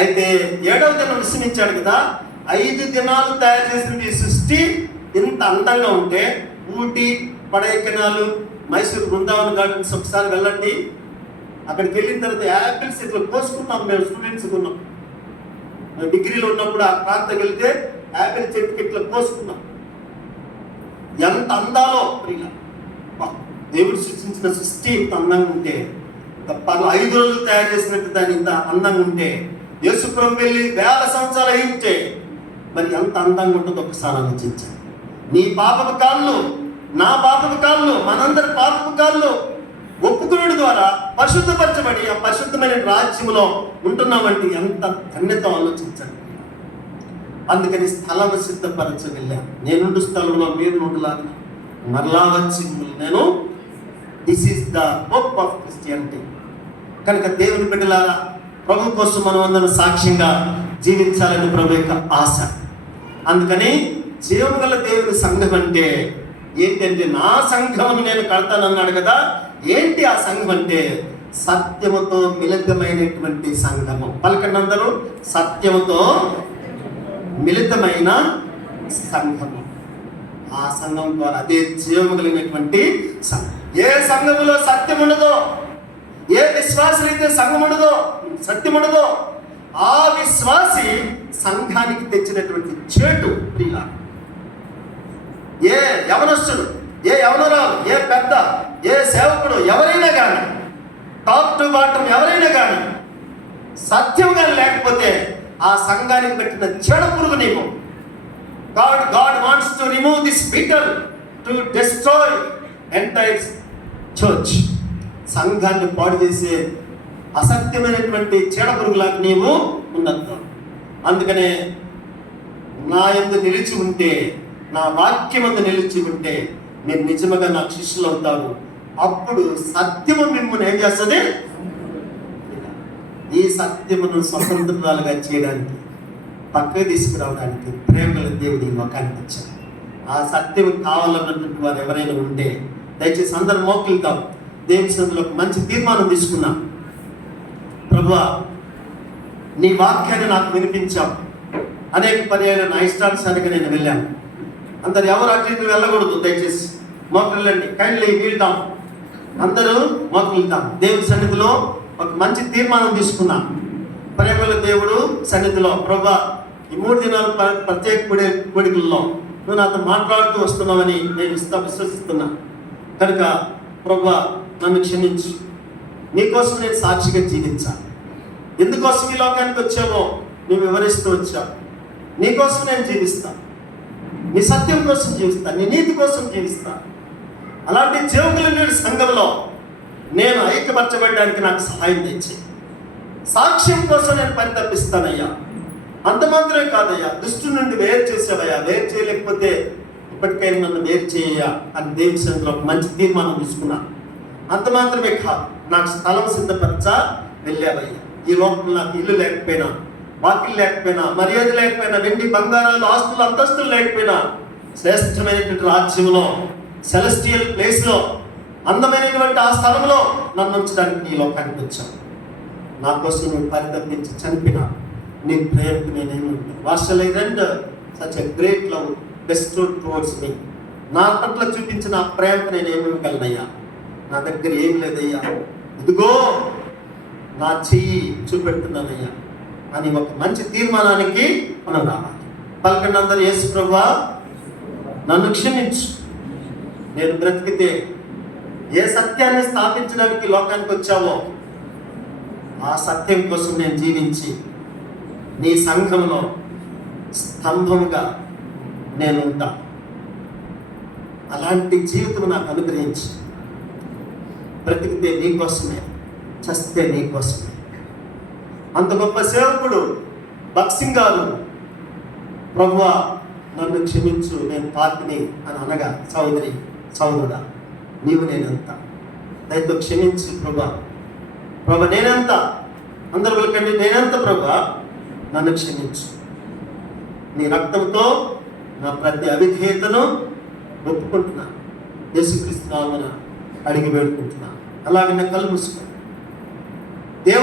అయితే 7వ దినం విశ్రమించాడు కదా. 5 దినాలు తయారు చేసిన ఈ సృష్టి ఇంత అందంగా ఉంటే, ఊటీ, కొడైకెనాల్, మైసూర్, బృందావన్ గార్డెన్స్ ఒకసారి వెళ్ళండి. అక్కడికి వెళ్ళిన తర్వాత యాపిల్స్ ఇట్లా కోసుకున్నాం. మేము స్టూడెంట్స్ ఉన్నాం, డిగ్రీలో ఉన్నప్పుడు ఆ ప్రాంతం వెళ్తే యాపిల్ చెట్టుకి ఇట్లా కోసుకున్నాం. ఎంత అందాలో ప్రియ! దేవుడు సృష్టించిన సృష్టి ఇంత అందంగా ఉంటే, 5 రోజులు తయారు చేసినట్టు దాన్ని ఇంత అందంగా ఉంటే, యేసు ప్రభు వెళ్ళి 1000 సంవత్సరాలు అయి ఉంటే మరి ఎంత అందంగా ఉంటుందో ఒకసారి ఆలోచించాను. నీ పాపపు కాళ్ళు, నా పాపపు కాళ్ళు, మనందరి పాపపు కాళ్ళు ఒప్పుకునుడి ద్వారా పరిశుద్ధపరచబడి ఆ పరిశుద్ధమైన రాజ్యంలో ఉంటున్నామంటే ఎంత ధన్యత ఆలోచించండి. అందుకని స్థలం సిద్ధపరచ వెళ్ళాను. నేనుండు స్థలంలో మీరు నుండులాగా మరలా వచ్చి నేను, this is the hope of Christianity. కనుక దేవుని బిడ్డలారా, ప్రభు కోసం మనం అందరం సాక్ష్యంగా జీవించాలని ప్రభు యొక్క ఆశ. అందుకని జీవము గల దేవుని సంఘం అంటే ఏంటంటే, నా సంఘం నేను కడతానన్నాడు కదా. ఏంటి ఆ సంఘం అంటే? సత్యముతో మిళితమైనటువంటి సంఘము. పలకండి అందరూ, సత్యముతో మిళితమైన సంఘము. ఆ సంఘం ద్వారా అదే జీవము కలిగినటువంటి సంఘం. ఏ సంఘములో సత్యం ఉండదో, ఏ విశ్వాసమైతే సంఘం ఉండదో, సత్యం ఉండదో, ఆ విశ్వాసి సంఘానికి తెచ్చినటువంటి చేటు ప్రియ. ఏ యవనస్తుడు, ఏ యవనరాలు, ఏ పెద్ద, ఏ సేవకుడు ఎవరైనా కానీ, టాప్ టు బాటం ఎవరైనా కానీ సత్యం కానీ లేకపోతే ఆ సంఘానికి పెట్టిన చెడ పురుగు నీకు. God wants to remove this beetle to destroy entire church. సంఘాన్ని పాడు చేసే అసత్యమైనటువంటి చెడ పురుగులకు నీవు ఉన్నట్టు. అందుకనే నా యందు నిలిచి ఉంటే, నా వాక్యమందు నిలిచి ఉంటే మీరు నిజంగా నా శిష్యులు అవుతారు. అప్పుడు సత్యము మిమ్మల్ని ఏం చేస్తుంది? ఈ సత్యమును స్వతంత్రాలుగా చేయడానికి, పక్కకు తీసుకురావడానికి ప్రేమల దేవుడు ఈ లోకానికి వచ్చారు. ఆ సత్యం కావాలన్నటువంటి వారు ఎవరైనా ఉంటే దయచేసి అందరు మోకలుతాం. దేవుని సన్నిధిలో ఒక మంచి తీర్మానం తీసుకున్నాం. ప్రభువా, నీ వాక్యాన్ని నాకు వినిపించావు. అనేక పర్యాలు నా ఇష్టానుసారిగా నేను వెళ్ళాను. అందరు ఎవరు అటు ఇటు వెళ్ళకూడదు. దయచేసి మోకళ్ళండి. Kindly wheel down. అందరూ మోకలుతాం. దేవుని సన్నిధిలో ఒక మంచి తీర్మానం తీసుకున్నాం. ప్రేమల దేవుడు సన్నిధిలో, ప్రభువా, ఈ 3 దినాలు ప్రత్యేక కోడికల్లో నువ్వు నాతో మాట్లాడుతూ వస్తున్నావని నేను విశ్వసిస్తున్నా. కనుక ప్రభువా, నన్ను క్షమించు. నీకోసం నేను సాక్షిగా జీవించాను. ఎందుకోసం ఈ లోకానికి వచ్చావో నువ్వు వివరిస్తూ వచ్చావు. నీకోసం నేను జీవిస్తా, నీ సత్యం కోసం జీవిస్తా, నీ నీతి కోసం జీవిస్తా. అలాంటి జీవకుల సంఘంలో నేను ఐక్యపరచబడడానికి నాకు సహాయం తెచ్చి సాక్ష్యం కోసం నేను పరితపిస్తానయ్యా. అంత మాత్రమే కాదయ్యా, దుష్టు నుండి వేరు చేసావయ్యా. వేరు చేయలేకపోతే ఇప్పటికైనా నన్ను వేరు చేయయ్యా అని దేవుని సన్నిధిలో ఒక మంచి తీర్మానం తీసుకున్నా. అంత మాత్రమే కాదు, నాకు స్థలం సిద్ధపరచా వెళ్ళావయ్యా. ఈ లోపల నాకు ఇల్లు లేకపోయినా, వాకిలు లేకపోయినా, మర్యాద లేకపోయినా, వెండి బంగారాలు, ఆస్తులు, అంతస్తులు లేకపోయినా, శ్రేష్టమైనటువంటి రాజ్యంలో, సెలెస్టియల్ ప్లేస్లో, అందమైనటువంటి ఆ స్థలంలో నన్ను ఉంచడానికి నీ లోకానికి వచ్చావు. నా కోసం నువ్వు పరితపించి చనిపిన నీ ప్రేమకు నేనేమి what's I render such a great love bestowed towards me. నా పట్ల చూపించిన ఆ ప్రేమకు నేను ఏమి ఇవ్వగలనయ్యా? నా దగ్గర ఏం లేదయ్యా, ఇదిగో నా చెయ్యి చూపెడుతున్నానయ్యా అని ఒక మంచి తీర్మానానికి మనం రావాలి. పలకండి అందరూ, యేసు ప్రభువా, నన్ను క్షమించు. నేను బ్రతికితే ఏ సత్యాన్ని స్థాపించడానికి లోకానికి వచ్చావో ఆ సత్యం కోసం నేను జీవించి నీ సంఘంలో స్తంభముగా నేను ఉంటా. అలాంటి జీవితం నాకు అనుగ్రహించి, బ్రతికితే నీ కోసమే, చస్తే నీ కోసమే. అంత గొప్ప సేవకుడు భగత్ సింగ్ గారు, ప్రభువా నన్ను క్షమించు, నేను పాపిని అని అనగా, సోదరుడా, నీవు నేనంత, దయతో క్షమించు ప్రభా. నేనంత, అందరు వెళ్ళకండి, నేనంత ప్రభా, నన్ను క్షమించు. నీ రక్తంతో నా ప్రతి అవిధేయతను ఒప్పుకుంటున్నా. యేసుక్రీస్తు నామమున అడిగి వేడుకుంటున్నా. అలాగే నా కళ్ళు మూసుకో.